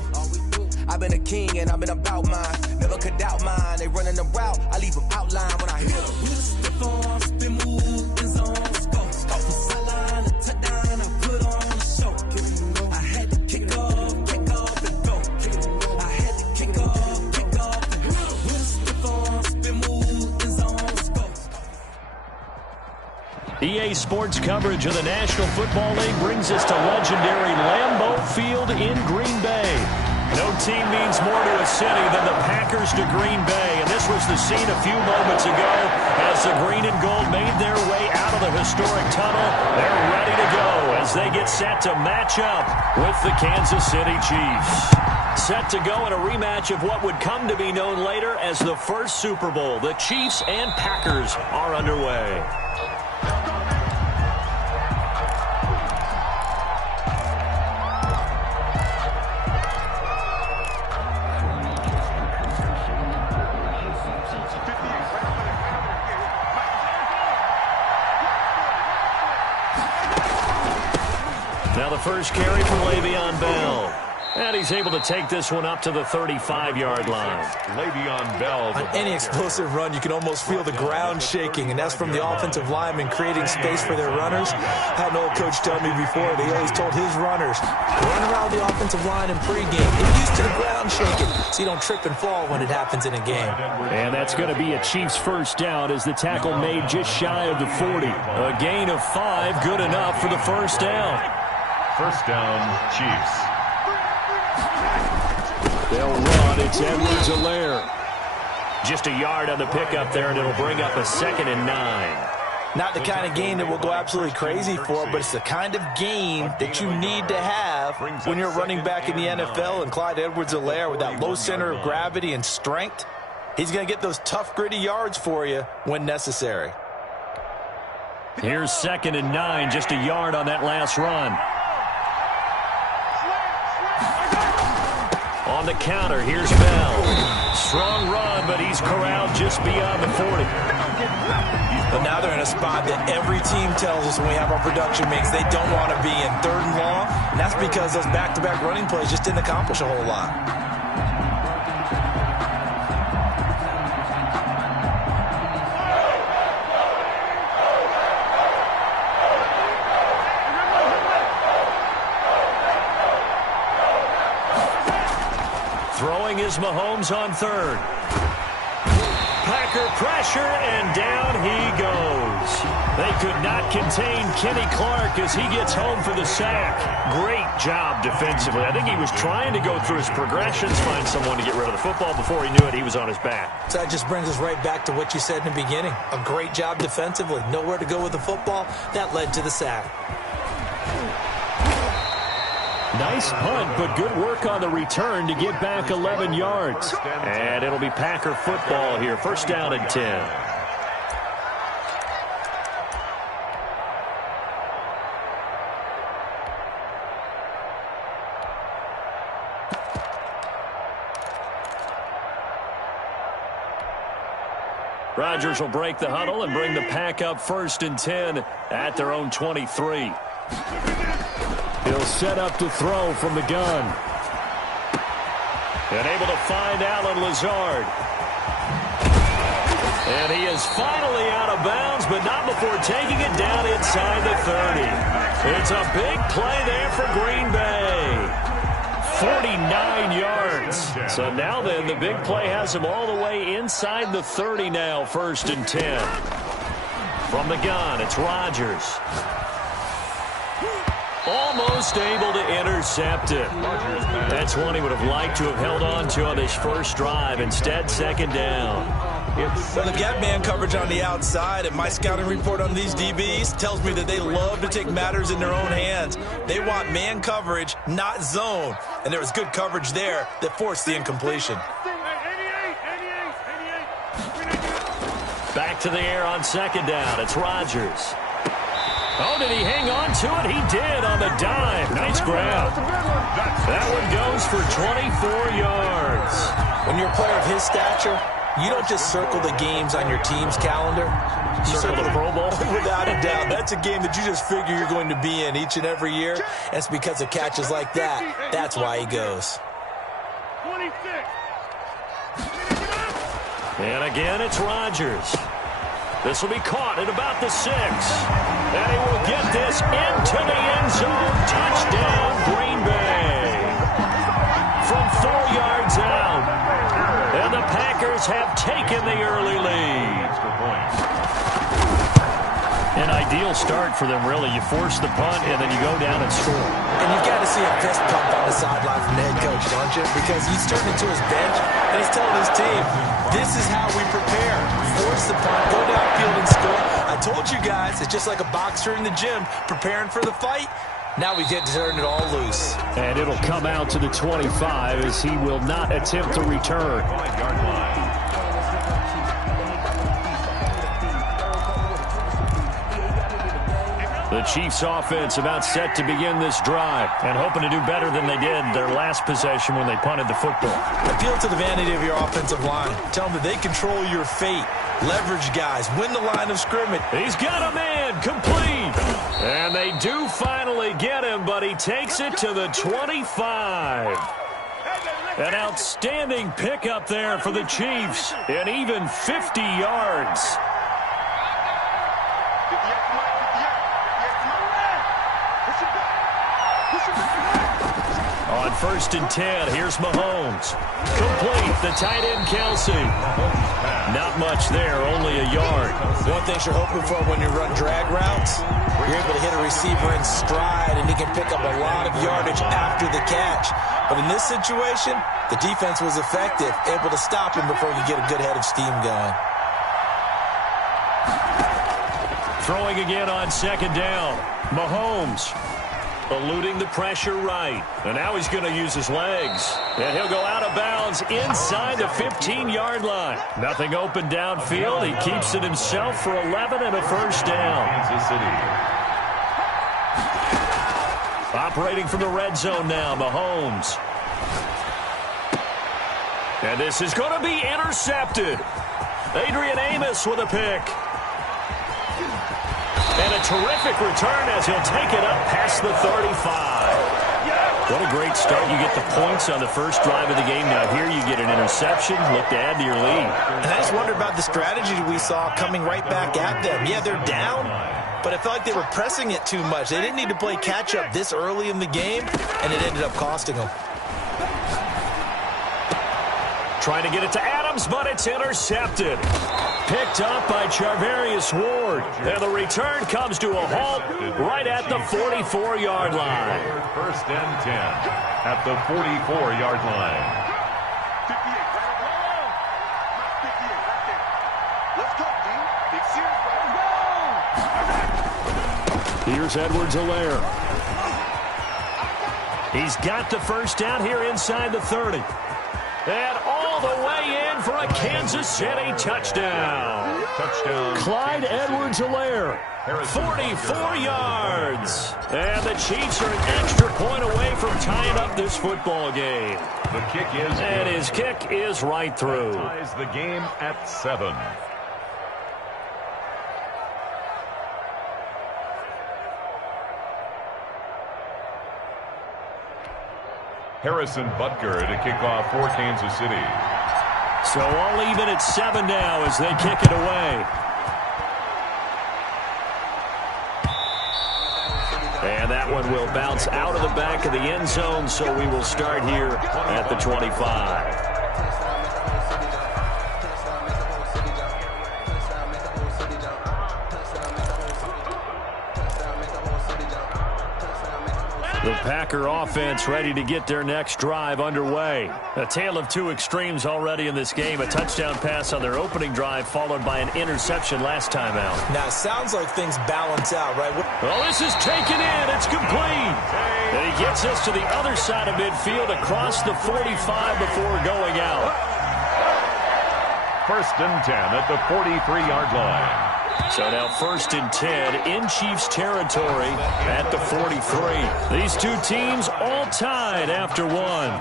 I've been a king and I've been about mine. Never could doubt mine. They running the route, I leave them outline when I hit them. We just stiff on, spin move, in zone, let's go. From sideline to touchdown, I put on a show. I had to kick off and go. I had to kick off and go. We just stiff on, spin move, in zone, let's go. EA Sports coverage of the National Football League brings us to legendary Lambeau Field in Green Bay. No team means more to a city than the Packers to Green Bay, and this was the scene a few moments ago as the green and gold made their way out of the historic tunnel. They're ready to go as they get set to match up with the Kansas City Chiefs. Set to go in a rematch of what would come to be known later as the first Super Bowl. The Chiefs and Packers are underway. Now the first carry for Le'Veon Bell. And he's able to take this one up to the 35-yard line. Le'Veon Bell. On any explosive run, you can almost feel the ground shaking, and that's from the offensive linemen creating space for their runners. I had an old coach tell me before, they always told his runners, run around the offensive line in pregame. Get used to the ground shaking so you don't trip and fall when it happens in a game. And that's going to be a Chiefs first down as the tackle made just shy of the 40. A gain of 5, good enough for the first down. First down, Chiefs. They'll run. It's Edwards-Helaire. Just a yard on the pickup there, and it'll bring up a 2nd and 9. Not the kind of game that we'll go absolutely crazy for, but it's the kind of game that you need to have when you're running back in the NFL. And Clyde Edwards-Helaire, with that low center of gravity and strength, he's going to get those tough, gritty yards for you when necessary. Here's 2nd and 9, just a yard on that last run. On the counter, here's Bell. Strong run, but he's corralled just beyond the 40. But now they're in a spot that every team tells us when we have our production meetings they don't want to be in, 3rd and long. And that's because those back-to-back running plays just didn't accomplish a whole lot. Throwing is Mahomes on 3rd. Packer pressure, and down he goes. They could not contain Kenny Clark as he gets home for the sack. Great job defensively. I think he was trying to go through his progressions, find someone to get rid of the football. Before he knew it, he was on his back. So that just brings us right back to what you said in the beginning. A great job defensively. Nowhere to go with the football. That led to the sack. Nice punt, but good work on the return to get back 11 yards. And it'll be Packer football here. First down and 10. Rodgers will break the huddle and bring the Pack up 1st and 10 at their own 23. He'll set up to throw from the gun. And able to find Allen Lazard. And he is finally out of bounds, but not before taking it down inside the 30. It's a big play there for Green Bay. 49 yards. So now then, the big play has him all the way inside the 30 now, 1st and 10. From the gun, it's Rodgers. Almost able to intercept it. That's one he would have liked to have held on to on his first drive. Instead, 2nd down. Well, they've got man coverage on the outside, and my scouting report on these DBs tells me that they love to take matters in their own hands. They want man coverage, not zone. And there was good coverage there that forced the incompletion. Back to the air on 2nd down. It's Rodgers. Oh, did he hang on to it? He did on the dive. Nice grab. That one goes for 24 yards. When you're a player of his stature, you don't just circle the games on your team's calendar. You circle the Pro Bowl. Without a doubt. That's a game that you just figure you're going to be in each and every year. And it's because of catches like that. That's why he goes. 26. And again, it's Rodgers. This will be caught at about the 6. And he will get this into the end zone. Touchdown, Green Bay. From 4 yards out. And the Packers have taken the early lead. An ideal start for them, really. You force the punt, and then you go down and score. And you've got to see a fist pump on the sideline from the head coach, don't you? Because he's turning to his bench, and he's telling his team, this is how we prepare. Force the punt, go downfield and score. I told you guys, it's just like a boxer in the gym preparing for the fight. Now we get to turn it all loose. And it'll come out to the 25 as he will not attempt to return. 5-yard line. The Chiefs offense about set to begin this drive and hoping to do better than they did their last possession when they punted the football. Appeal to the vanity of your offensive line. Tell them that they control your fate. Leverage guys. Win the line of scrimmage. He's got a man complete. And they do finally get him, but he takes it to the 25. An outstanding pickup there for the Chiefs. And even 50 yards. On 1st and 10, here's Mahomes. Complete, the tight end Kelsey. Not much there, only a yard. One thing you're hoping for when you run drag routes, you're able to hit a receiver in stride, and he can pick up a lot of yardage after the catch. But in this situation, the defense was effective, able to stop him before he could get a good head of steam going. Throwing again on 2nd down. Mahomes. Eluding the pressure right. And now he's going to use his legs. And he'll go out of bounds inside the 15-yard line. Nothing open downfield. He keeps it himself for 11 and a 1st down. Kansas City. Operating from the red zone now, Mahomes. And this is going to be intercepted. Adrian Amos with a pick. And a terrific return as he'll take it up past the 35. What a great start. You get the points on the first drive of the game. Now here you get an interception. Look to add to your lead. And I just wonder about the strategy we saw coming right back at them. Yeah, they're down, but I felt like they were pressing it too much. They didn't need to play catch-up this early in the game, and it ended up costing them. Trying to get it to Adams, but it's intercepted. Picked up by Charvarius Ward. And the return comes to a halt right at the 44-yard line. 1st and 10 at the 44-yard line. 58 right. Let's go, team. Big series. Here's Edwards-Helaire. He's got the 1st down here inside the 30. And all the way in for a Kansas City touchdown. Touchdown. Clyde Edwards-Helaire, 44 yards. And the Chiefs are an extra point away from tying up this football game. The kick is And good. his kick is right through. Ties the game at 7. Harrison Butker to kick off for Kansas City. So all even at 7 now as they kick it away. And that one will bounce out of the back of the end zone, so we will start here at the 25. The Packer offense ready to get their next drive underway. A tale of two extremes already in this game. A touchdown pass on their opening drive followed by an interception last time out. Now, it sounds like things balance out, right? Well, this is taken in. It's complete. And he gets us to the other side of midfield across the 45 before going out. 1st and 10 at the 43-yard line. So now 1st and 10 in Chiefs territory at the 43. These two teams all tied after one.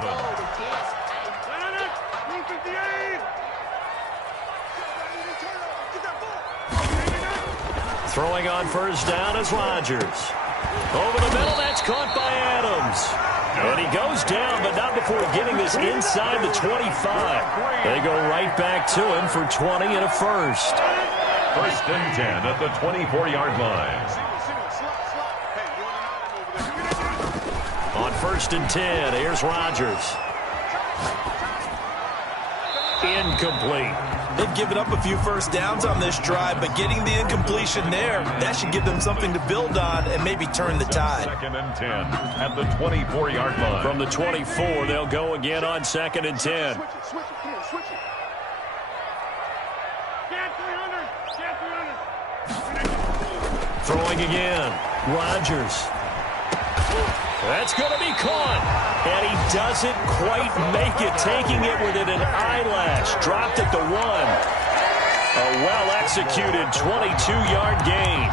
Throwing on 1st down is Rodgers. Over the middle, that's caught by Adams. And he goes down, but not before getting this inside the 25. They go right back to him for 20 and a first. 1st and 10 at the 24-yard line. On 1st and 10, here's Rodgers. Incomplete. They've given up a few first downs on this drive, but getting the incompletion there, that should give them something to build on and maybe turn the tide. 2nd and 10 at the 24-yard line. From the 24, they'll go again on 2nd and 10. Throwing again. Rodgers. That's going to be caught. And he doesn't quite make it, taking it within an eyelash. Dropped at the 1. A well-executed 22-yard gain.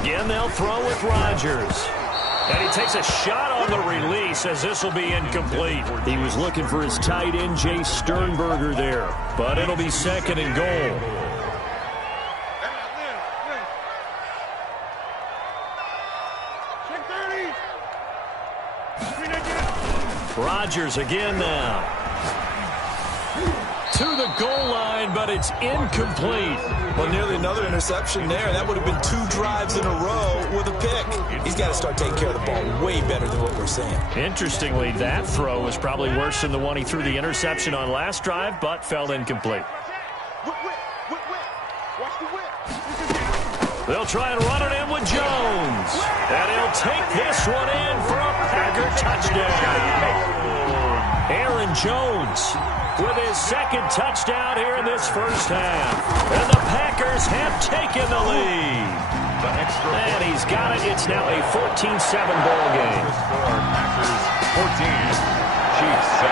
Again, they'll throw with Rodgers. And he takes a shot on the release as this will be incomplete. He was looking for his tight end, Jay Sternberger there. But it'll be 2nd and goal. Rodgers again now. To the goal line, but it's incomplete. Well, nearly another interception there. That would have been 2 drives in a row with a pick. He's got to start taking care of the ball way better than what we're seeing. Interestingly, that throw was probably worse than the one he threw the interception on last drive, but fell incomplete. They'll try and run it in with Jones. And he'll take this one in for a Packer touchdown. Aaron Jones with his 2nd touchdown here in this first half. And the Packers have taken the lead. And he's got it. It's now a 14-7 ball game. Packers 14, Chiefs 7.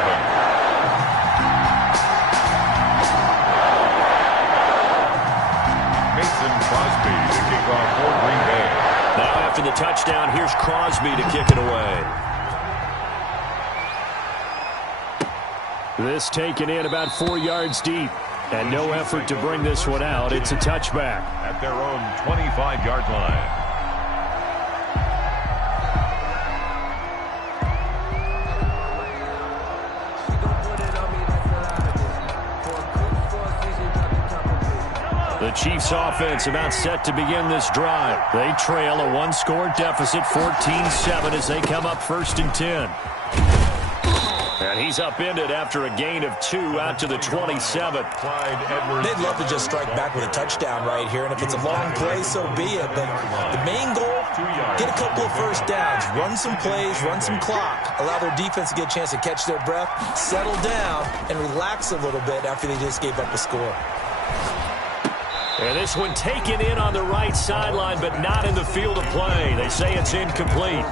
Mason Crosby to kick off for Green Bay. Now after the touchdown, here's Crosby to kick it away. This taken in about 4 yards deep. And no effort to bring this one out. It's a touchback. At their own 25-yard line. The Chiefs offense about set to begin this drive. They trail a 1-score deficit, 14-7 as they come up 1st and 10. And he's upended after a gain of 2 out to the 27. They'd love to just strike back with a touchdown right here, and if it's a long play, so be it. But the main goal, get a couple of first downs, run some plays, run some clock, allow their defense to get a chance to catch their breath, settle down, and relax a little bit after they just gave up a score. And this one taken in on the right sideline, but not in the field of play. They say it's incomplete.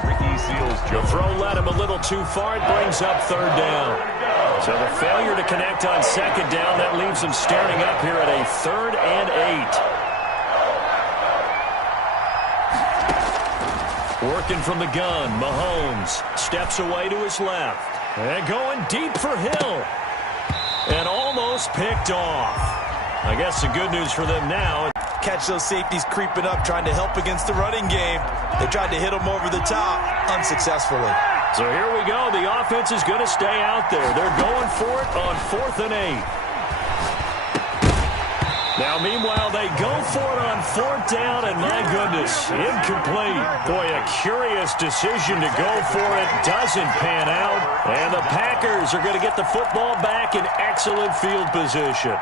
The throw led him a little too far. It brings up 3rd down. So the failure to connect on 2nd down, that leaves them staring up here at a 3rd and 8. Working from the gun, Mahomes steps away to his left. And going deep for Hill. And almost picked off. I guess the good news for them now. Catch those safeties creeping up, trying to help against the running game. They tried to hit them over the top, unsuccessfully. So here we go. The offense is going to stay out there. They're going for it on 4th and 8. Now, meanwhile, they go for it on 4th down, and my goodness, incomplete. Boy, a curious decision to go for it. Doesn't pan out. And the Packers are going to get the football back in excellent field position.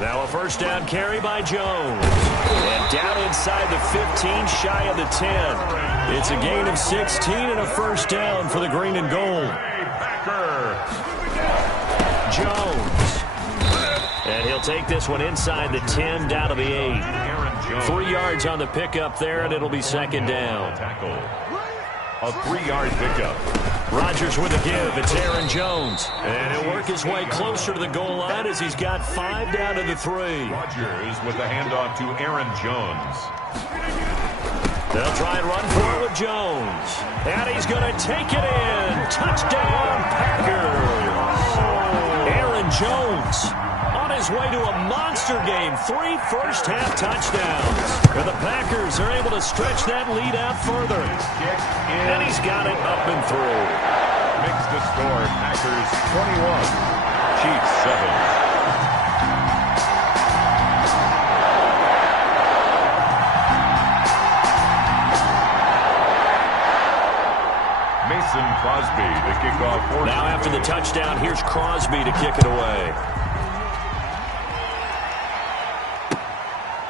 Now a first down carry by Jones. And down inside the 15, shy of the 10. It's a gain of 16 and a first down for the green and gold. Jones. And he'll take this one inside the 10, down to the 8. 3 yards on the pickup there, and it'll be second down. A 3-yard pickup. Rodgers with a give. It's Aaron Jones. And he'll work his way closer to the goal line as he's got 5 down to the 3. Rodgers with the handoff to Aaron Jones. They'll try and run for it with Jones. And he's going to take it in. Touchdown, Packers. Aaron Jones on his way to a monster game. 3 first-half touchdowns. And the Packers are able to stretch that lead out further. And he's got it up and through. Makes the score Packers 21, Chiefs 7. Mason Crosby to kick off. Now after the touchdown, here's Crosby to kick it away.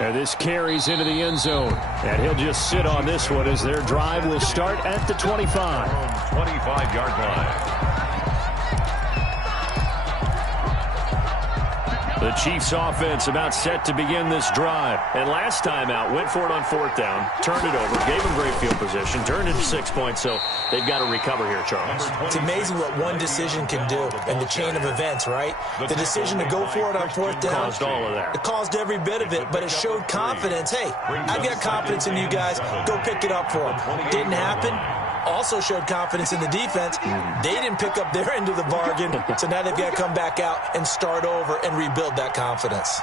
And this carries into the end zone. And he'll just sit on this one as their drive will start at the 25. 25-yard line. The Chiefs offense about set to begin this drive. And last time out, went for it on 4th down, turned it over, gave them great field position, turned it to 6 points, so they've got to recover here, Charles. It's amazing what one decision can do in the chain of events, right? The decision to go for it on 4th down. Caused all of that. It caused every bit of it, but it showed confidence. Hey, I've got confidence in you guys. Go pick it up for them. Didn't happen. Also showed confidence in the defense. They didn't pick up their end of the bargain, so now they've got to come back out and start over and rebuild that confidence.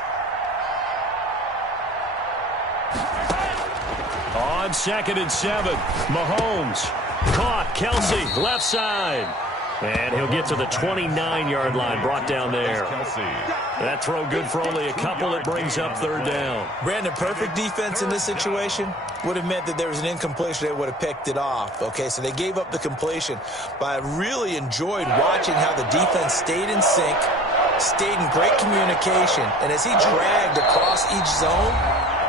On 2nd and 7, Mahomes caught. Kelsey, left side. And he'll get to the 29-yard line, brought down there. That throw good for only a couple. It brings up 3rd down. Brandon, perfect defense in this situation would have meant that there was an incompletion. They would have picked it off. Okay, so they gave up the completion. But I really enjoyed watching how the defense stayed in sync, stayed in great communication. And as he dragged across each zone,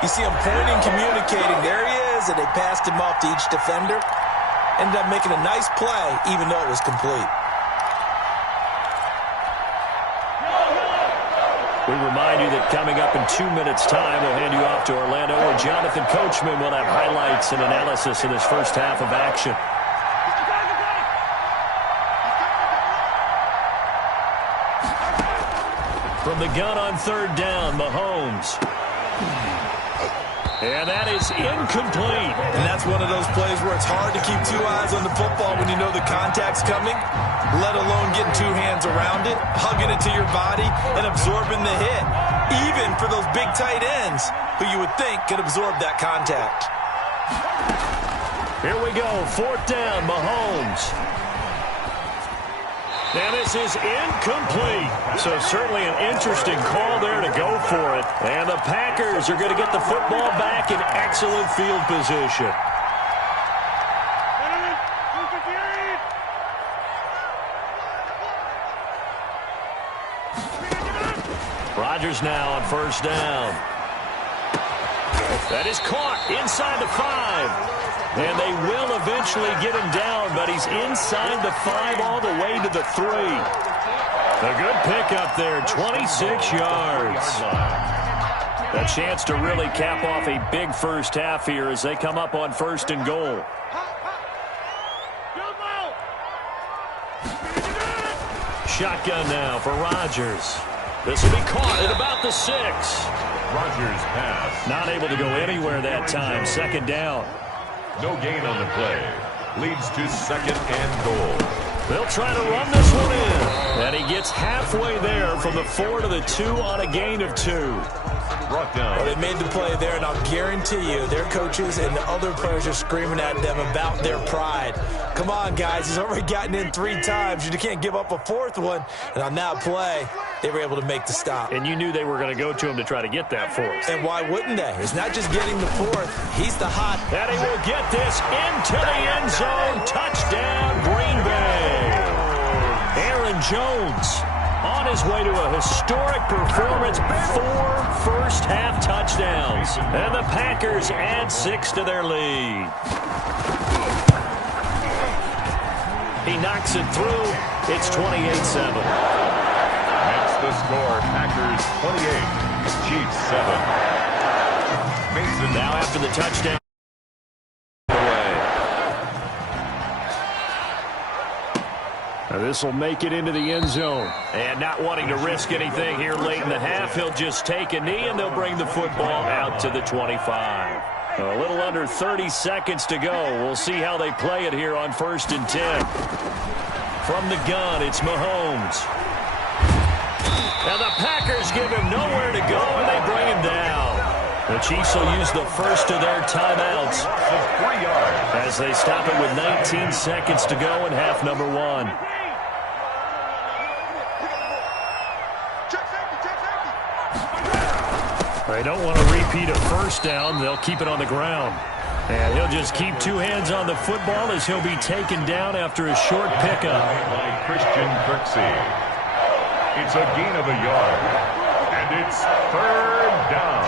you see him pointing, communicating. There he is, and they passed him off to each defender. Ended up making a nice play, even though it was complete. We remind you that coming up in 2 minutes' time, we'll hand you off to Orlando, where Jonathan Coachman will have highlights and analysis in this first half of action. From the gun on 3rd down, Mahomes. And that is incomplete. And that's one of those plays where it's hard to keep 2 eyes on the football when you know the contact's coming, let alone getting 2 hands around it, hugging it to your body, and absorbing the hit. Even for those big tight ends who you would think could absorb that contact. Here we go, 4th down, Mahomes. And this is incomplete. So certainly an interesting call there to go for it. And the Packers are going to get the football back in excellent field position. Rodgers now on 1st down. That is caught inside the 5. And they will eventually get him down, but he's inside the 5 all the way to the 3. A good pickup there, 26 yards. A chance to really cap off a big first half here as they come up on 1st and goal. Shotgun now for Rodgers. This will be caught at about the 6. Rodgers pass. Not able to go anywhere that time. 2nd down. No gain on the play. Leads to 2nd and goal. They'll try to run this one in. And he gets halfway there from the 4 to the 2 on a gain of 2. Brought down. Well, they made the play there, and I'll guarantee you their coaches and the other players are screaming at them about their pride. Come on, guys. He's already gotten in 3 times. You can't give up a 4th one. And on that play, they were able to make the stop. And you knew they were going to go to him to try to get that 4th. And why wouldn't they? It's not just getting the 4th. He's the hot. And he will get this into the end zone. Touchdown, Green Bay. Aaron Jones on his way to a historic performance, 4 first-half touchdowns. And the Packers add 6 to their lead. He knocks it through. It's 28-7. That's the score. Packers 28, Chiefs 7. Mason now after the touchdown. This will make it into the end zone. And not wanting to risk anything here late in the half, he'll just take a knee, and they'll bring the football out to the 25. A little under 30 seconds to go. We'll see how they play it here on 1st and 10. From the gun, it's Mahomes. And the Packers give him nowhere to go, and they bring him down. The Chiefs will use the first of their timeouts as they stop it with 19 seconds to go in half number 1. They don't want to repeat a first down. They'll keep it on the ground. And he'll just keep 2 hands on the football as he'll be taken down after a short pickup. by Christian Kirksey. It's a gain of a yard. And it's 3rd down.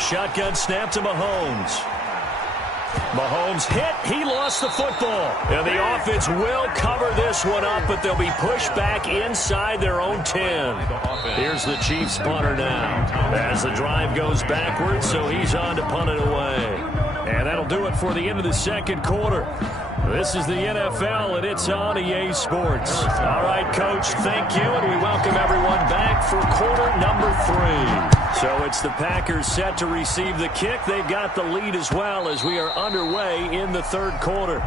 Shotgun snap to Mahomes. Mahomes hit. He lost the football. And the offense will cover this one up, but they'll be pushed back inside their own 10. Here's the Chiefs punter now as the drive goes backwards, so he's on to punt it away. And that'll do it for the end of the second quarter. This is the NFL, and it's on EA Sports. All right, Coach, thank you, and we welcome everyone back for quarter number 3. So it's the Packers set to receive the kick. They've got the lead as well as we are underway in the third quarter.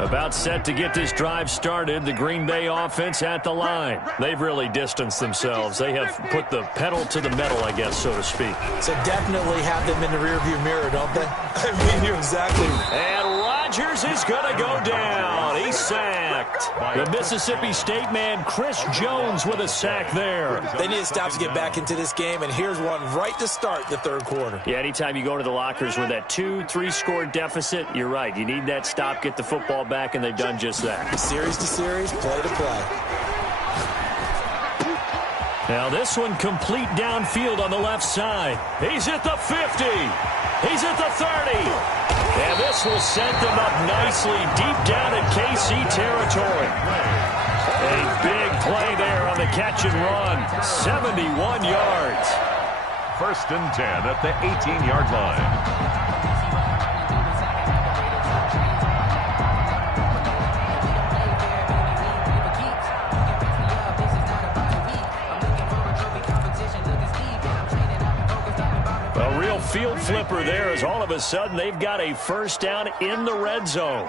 About set to get this drive started. The Green Bay offense at the line. They've really distanced themselves. They have put the pedal to the metal, I guess, so to speak. So definitely have them in the rearview mirror, don't they? I mean, you're exactly. And Rodgers is going to go down. He's sacked. The Mississippi State man, Chris Jones, with a sack there. They need to stop to get back into this game, and here's one right to start the third quarter. Yeah, anytime you go to the lockers with that 2-3 score deficit, you're right. You need that stop, get the football back, and they've done just that. Series to series, play to play. Now this one complete downfield on the left side. He's at the 50. He's at the 30. And this will set them up nicely deep down in KC territory. A big play there on the catch and run. 71 yards. 1st and 10 at the 18-yard line. A real field flipper there as all of a sudden they've got a first down in the red zone.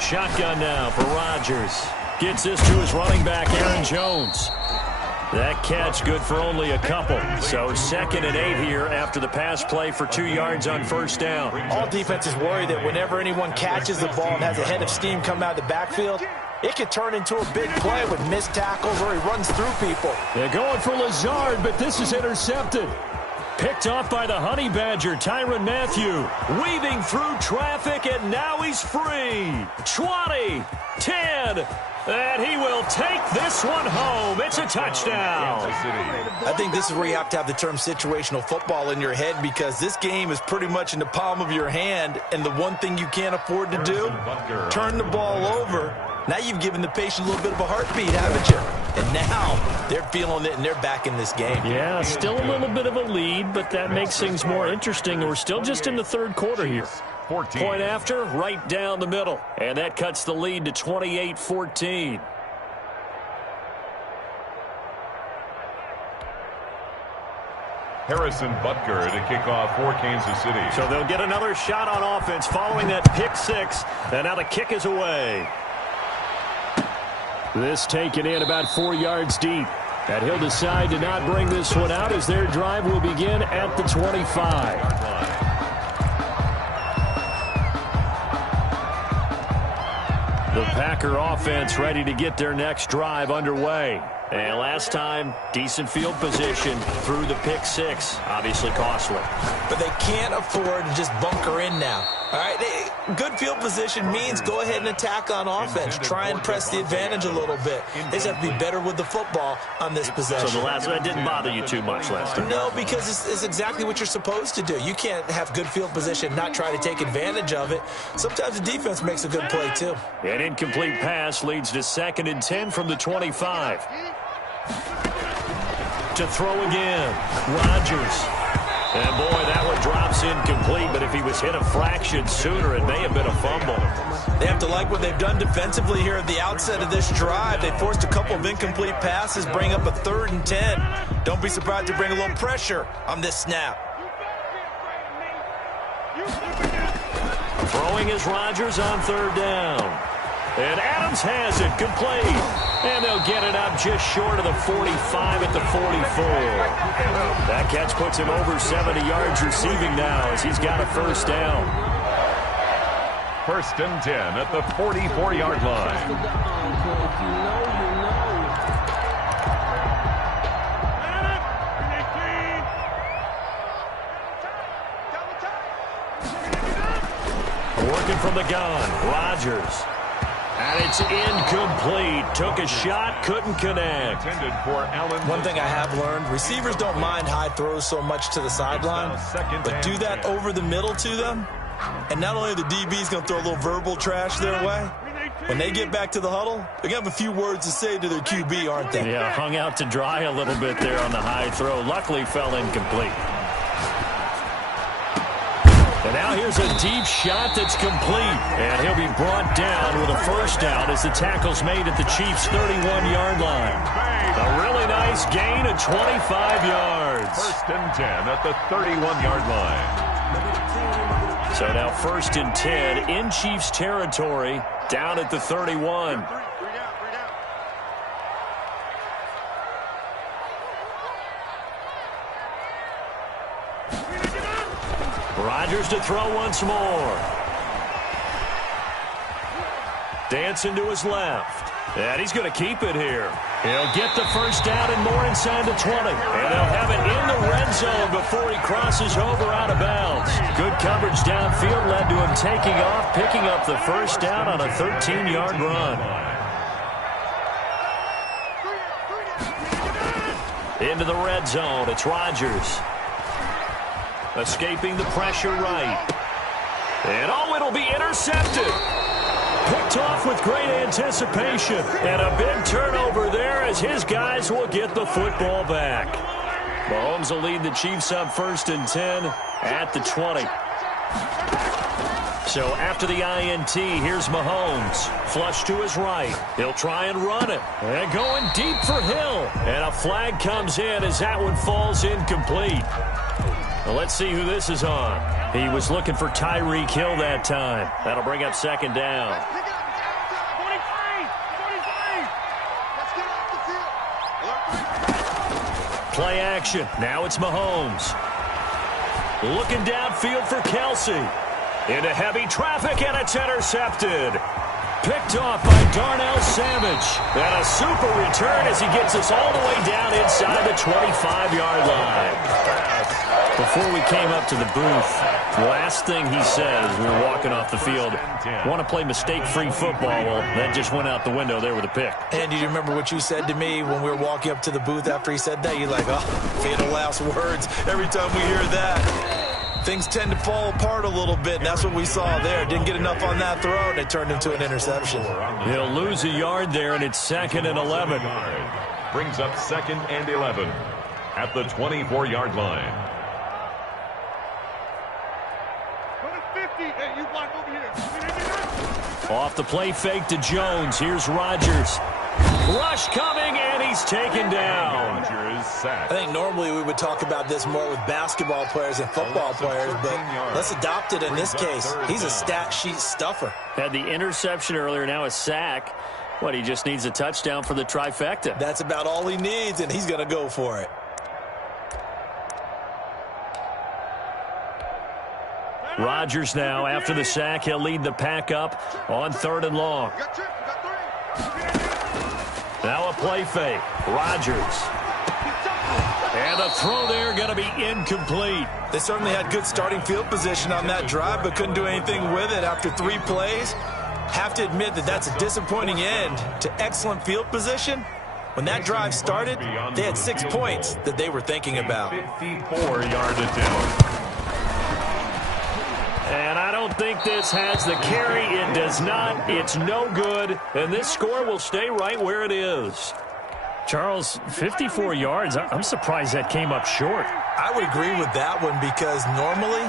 Shotgun now for Rodgers. Gets this to his running back, Aaron Jones. That catch good for only a couple. So 2nd and 8 here after the pass play for 2 yards on first down. All defenses worry that whenever anyone catches the ball and has a head of steam come out of the backfield, it could turn into a big play with missed tackles or he runs through people. They're going for Lazard, but this is intercepted. Picked off by the Honey Badger, Tyrann Mathieu. Weaving through traffic, and now he's free. 20, 10, and he will take this one home. It's a touchdown. I think this is where you have to have the term situational football in your head because this game is pretty much in the palm of your hand, and the one thing you can't afford to do, turn the ball over. Now you've given the patient a little bit of a heartbeat, haven't you? And now they're feeling it, and they're back in this game. Yeah, still a little bit of a lead, but that makes things more interesting. We're still just in the third quarter here. 14. Point after, right down the middle. And that cuts the lead to 28-14. Harrison Butker to kick off for Kansas City. So they'll get another shot on offense following that pick six. And now the kick is away. This taken in about 4 yards deep. And he'll decide to not bring this one out as their drive will begin at the 25. The Packer offense ready to get their next drive underway. And last time, decent field position through the pick six. Obviously costly. But they can't afford to just bunker in now. All right, good field position means go ahead and attack on offense. Try and press the advantage a little bit. They just have to be better with the football on this possession. So the last one didn't bother you too much last time? No, because it's exactly what you're supposed to do. You can't have good field position, not try to take advantage of it. Sometimes the defense makes a good play, too. An incomplete pass leads to 2nd and 10 from the 25. To throw again, Rodgers. And boy, that one drops incomplete, but if he was hit a fraction sooner, it may have been a fumble. They have to like what they've done defensively here at the outset of this drive. They forced a couple of incomplete passes, bring up a 3rd and 10. Don't be surprised to bring a little pressure on this snap. Throwing is Rodgers on 3rd down. And Adams has it, complete. And they'll get it up just short of the 45 at the 44. That catch puts him over 70 yards receiving now as he's got a 1st down. 1st and 10 at the 44-yard line. Working from the gun, Rodgers. And it's incomplete. Took a shot, couldn't connect. One thing I have learned, receivers don't mind high throws so much to the sideline, but do that over the middle to them, and not only are the DBs going to throw a little verbal trash their way, when they get back to the huddle, they're going to have a few words to say to their QB, aren't they? Yeah, hung out to dry a little bit there on the high throw. Luckily fell incomplete. And now here's a deep shot that's complete. And he'll be brought down with a 1st down as the tackle's made at the Chiefs' 31-yard line. A really nice gain of 25 yards. 1st and 10 at the 31-yard line. So now 1st and 10 in Chiefs territory, down at the 31. Rodgers to throw once more. Dancing to his left. And he's going to keep it here. He'll get the 1st down and more inside the 20. And they'll have it in the red zone before he crosses over out of bounds. Good coverage downfield led to him taking off, picking up the 1st down on a 13-yard run. Into the red zone, it's Rodgers. Escaping the pressure right. And oh, it'll be intercepted. Picked off with great anticipation. And a big turnover there as his guys will get the football back. Mahomes will lead the Chiefs up 1st and 10 at the 20. So after the INT, here's Mahomes. Flush to his right. He'll try and run it. And going deep for Hill. And a flag comes in as that one falls incomplete. Well, let's see who this is on. He was looking for Tyreek Hill that time. That'll bring up 2nd down. Play action. Now it's Mahomes. Looking downfield for Kelsey. Into heavy traffic, and it's intercepted. Picked off by Darnell Savage. And a super return as he gets us all the way down inside the 25-yard line. Before we came up to the booth, the last thing he said as we were walking off the field, want to play mistake-free football. Well, that just went out the window there with a pick. And do you remember what you said to me when we were walking up to the booth after he said that? You're like, oh, fatal last words. Every time we hear that, things tend to fall apart a little bit, and that's what we saw there. Didn't get enough on that throw, and it turned into an interception. He'll lose a yard there, and it's 2nd and 11. Brings up 2nd and 11 at the 24-yard line. Off the play fake to Jones. Here's Rodgers. Rush coming, and he's taken down. I think normally we would talk about this more with basketball players and football players, but let's adopt it in this case. He's a stat sheet stuffer. Had the interception earlier, now a sack. What, he just needs a touchdown for the trifecta. That's about all he needs, and he's going to go for it. Rodgers now, after the sack, he'll lead the pack up on 3rd and long. Now a play fake. Rodgers. And the throw there going to be incomplete. They certainly had good starting field position on that drive, but couldn't do anything with it after 3 plays. Have to admit that that's a disappointing end to excellent field position. When that drive started, they had 6 points that they were thinking about. 54-yard attempt. And I don't think this has the carry. It does not. It's no good. And this score will stay right where it is. Charles, 54 yards. I'm surprised that came up short. I would agree with that one because normally,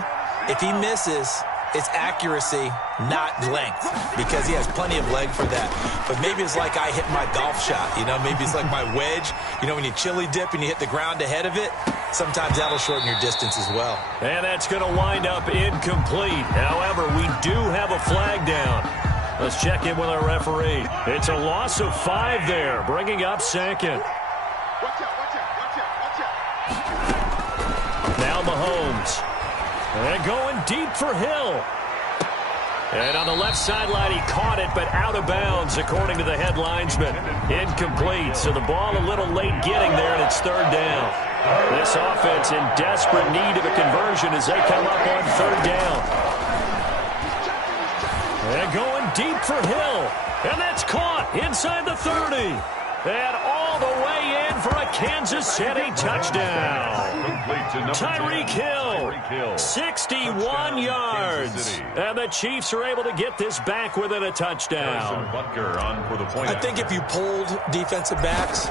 if he misses, it's accuracy, not length, because he has plenty of leg for that. But maybe it's like I hit my golf shot, you know, maybe it's like my wedge. You know, when you chili dip and you hit the ground ahead of it, sometimes that'll shorten your distance as well. And that's going to wind up incomplete. However, we do have a flag down. Let's check in with our referee. It's a loss of 5 there, bringing up 2nd. Now Mahomes. And going deep for Hill. And on the left sideline, he caught it, but out of bounds, according to the head linesman. Incomplete, so the ball a little late getting there, and it's 3rd down. This offense in desperate need of a conversion as they come up on 3rd down. And going deep for Hill. And that's caught inside the 30. And all the way in for a Kansas City touchdown. Tyreek Hill, 61 yards. And the Chiefs are able to get this back within a touchdown. I think if you polled defensive backs,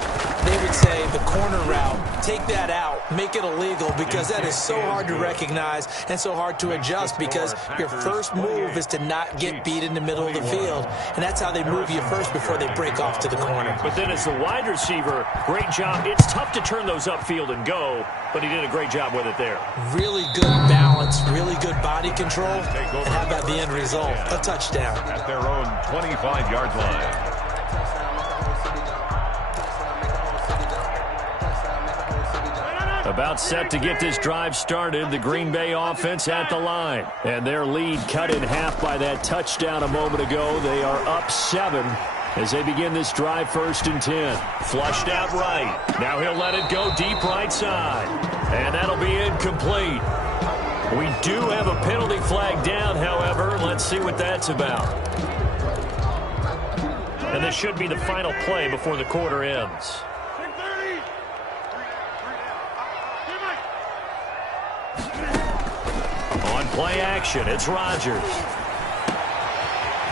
they would say the corner route, take that out, make it illegal, because that is so hard to recognize and so hard to adjust, because your first move is to not get beat in the middle of the field. And that's how they move you first before they break off to the corner. But then as the wide receiver, great job. It's tough to turn those upfield and go, but he did a great job with it there. Really good balance, really good body control, and how about the end result? A touchdown. At their own 25-yard line. About set to get this drive started, the Green Bay offense at the line. And their lead cut in half by that touchdown a moment ago. They are up 7 as they begin this drive, 1st and 10. Flushed out right. Now he'll let it go deep right side. And that'll be incomplete. We do have a penalty flag down, however. Let's see what that's about. And this should be the final play before the quarter ends. On play action, it's Rodgers.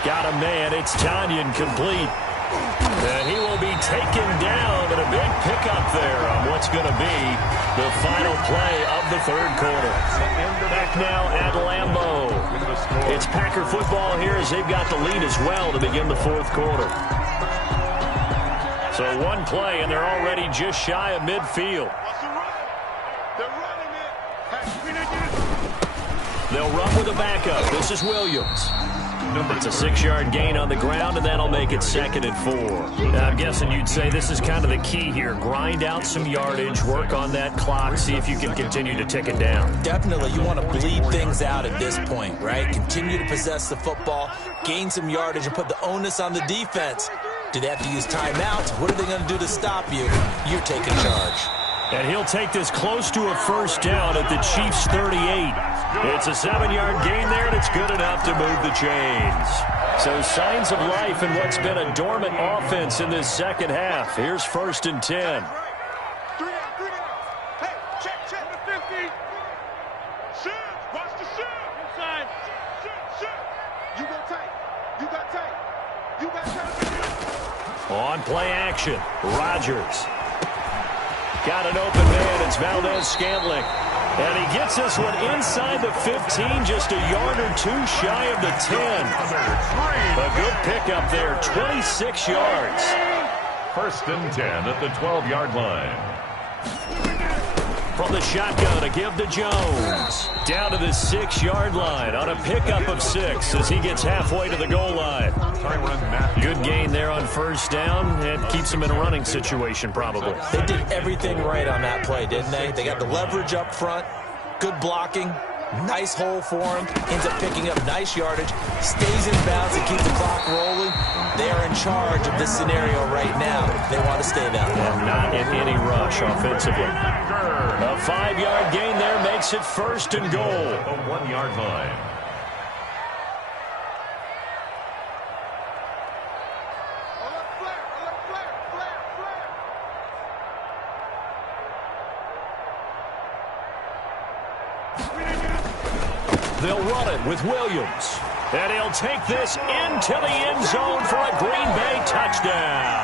Got a man, it's Tanyan complete. And he will be taken down, but a big pickup there on what's going to be the final play of the 3rd quarter. Back now at Lambeau. It's Packer football here as they've got the lead as well to begin the 4th quarter. So 1 play, and they're already just shy of midfield. They'll run with a backup. This is Williams. It's a 6-yard gain on the ground, and that'll make it 2nd and 4. Now, I'm guessing you'd say this is kind of the key here. Grind out some yardage, work on that clock, see if you can continue to tick it down. Definitely, you want to bleed things out at this point, right? Continue to possess the football, gain some yardage, and put the onus on the defense. Do they have to use timeouts? What are they going to do to stop you? You're taking charge. And he'll take this close to a 1st down at the Chiefs' 38. It's a 7-yard gain there, and it's good enough to move the chains. So signs of life in what's been a dormant offense in this 2nd half. Here's 1st and 10. On play action, Rodgers. Got an open man, it's Valdez-Scantling. And he gets this one inside the 15, just a yard or 2 shy of the 10. A good pickup there, 26 yards. First and 10 at the 12-yard line. From the shotgun, a give to Jones. Down to the 6-yard line on a pickup of 6 as he gets halfway to the goal line. Good gain there on first down and keeps him in a running situation probably. They did everything right on that play, didn't they? They got the leverage up front, good blocking, nice hole for him, ends up picking up nice yardage, stays in bounds and keeps the clock rolling. They are in charge of this scenario right now. They want to stay that way. And not in any rush offensively. A 5-yard gain there makes it first and goal. A 1-yard line. They'll run it with Williams. And he'll take this into the end zone for a Green Bay touchdown.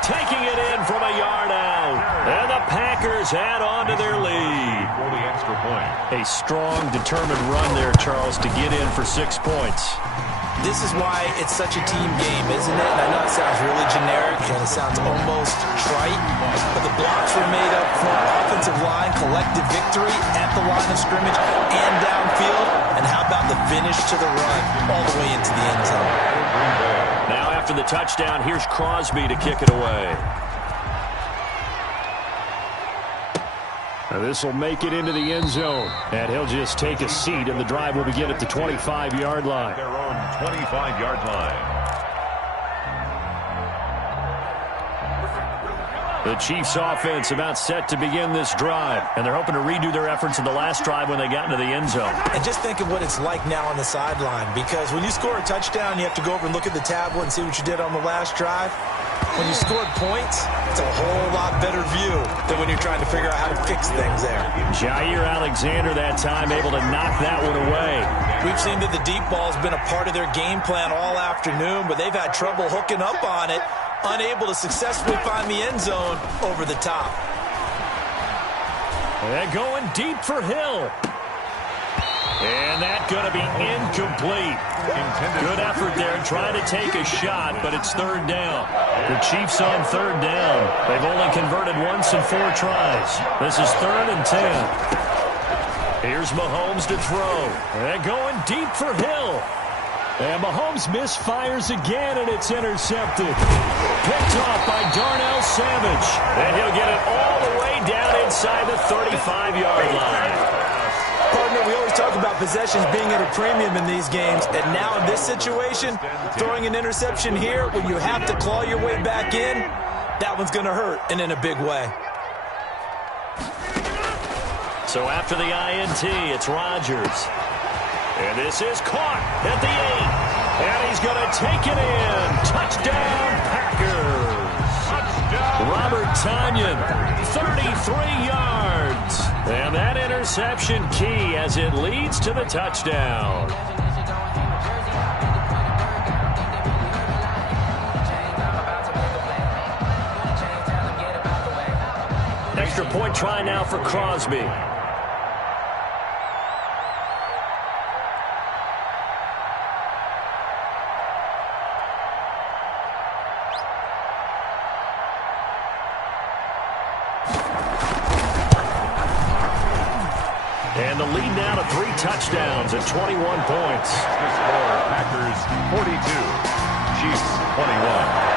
Taking it in from a yard out. And the Packers add on to their lead. For the extra point. A strong, determined run there, Charles, to get in for 6 points. This is why it's such a team game, isn't it? And I know it sounds really generic and it sounds almost trite, but the blocks were made up front. Offensive line, collective victory at the line of scrimmage and downfield. And how about the finish to the run all the way into the end zone? Now after the touchdown, here's Crosby to kick it away. This will make it into the end zone. And he'll just take a seat, and the drive will begin at the 25-yard line. Their own 25-yard line. The Chiefs offense about set to begin this drive, and they're hoping to redo their efforts in the last drive when they got into the end zone. And just think of what it's like now on the sideline, because when you score a touchdown, you have to go over and look at the tablet and see what you did on the last drive. When you scored points, it's a whole lot better view than when you're trying to figure out how to fix things there. Jair Alexander that time able to knock that one away. We've seen that the deep ball has been a part of their game plan all afternoon, but they've had trouble hooking up on it, unable to successfully find the end zone over the top. They're going deep for Hill. And that's going to be incomplete. Good effort there trying to take a shot, but it's third down. The Chiefs on third down. They've only converted once in 4 tries. This is 3rd and 10. Here's Mahomes to throw. They're going deep for Hill. And Mahomes misfires again, and it's intercepted. Picked off by Darnell Savage. And he'll get it all the way down inside the 35-yard line. Partner, we always talk about possessions being at a premium in these games, and now in this situation, throwing an interception here when you have to claw your way back in, that one's going to hurt, and in a big way. So after the INT, it's Rodgers. And this is caught at the 8. And he's going to take it in. Touchdown, Packers. Robert Tonyan, 33 yards. And that interception key as it leads to the touchdown. Extra point try now for Crosby. And the lead now to 3 touchdowns at 21 points. The score, Packers 42, Chiefs 21.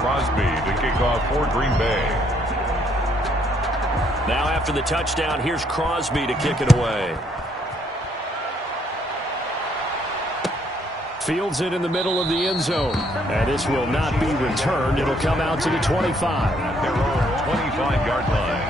Crosby to kick off for Green Bay. Now after the touchdown, here's Crosby to kick it away. Fields it in the middle of the end zone. And this will not be returned. It'll come out to the 25. Their own 25-yard line.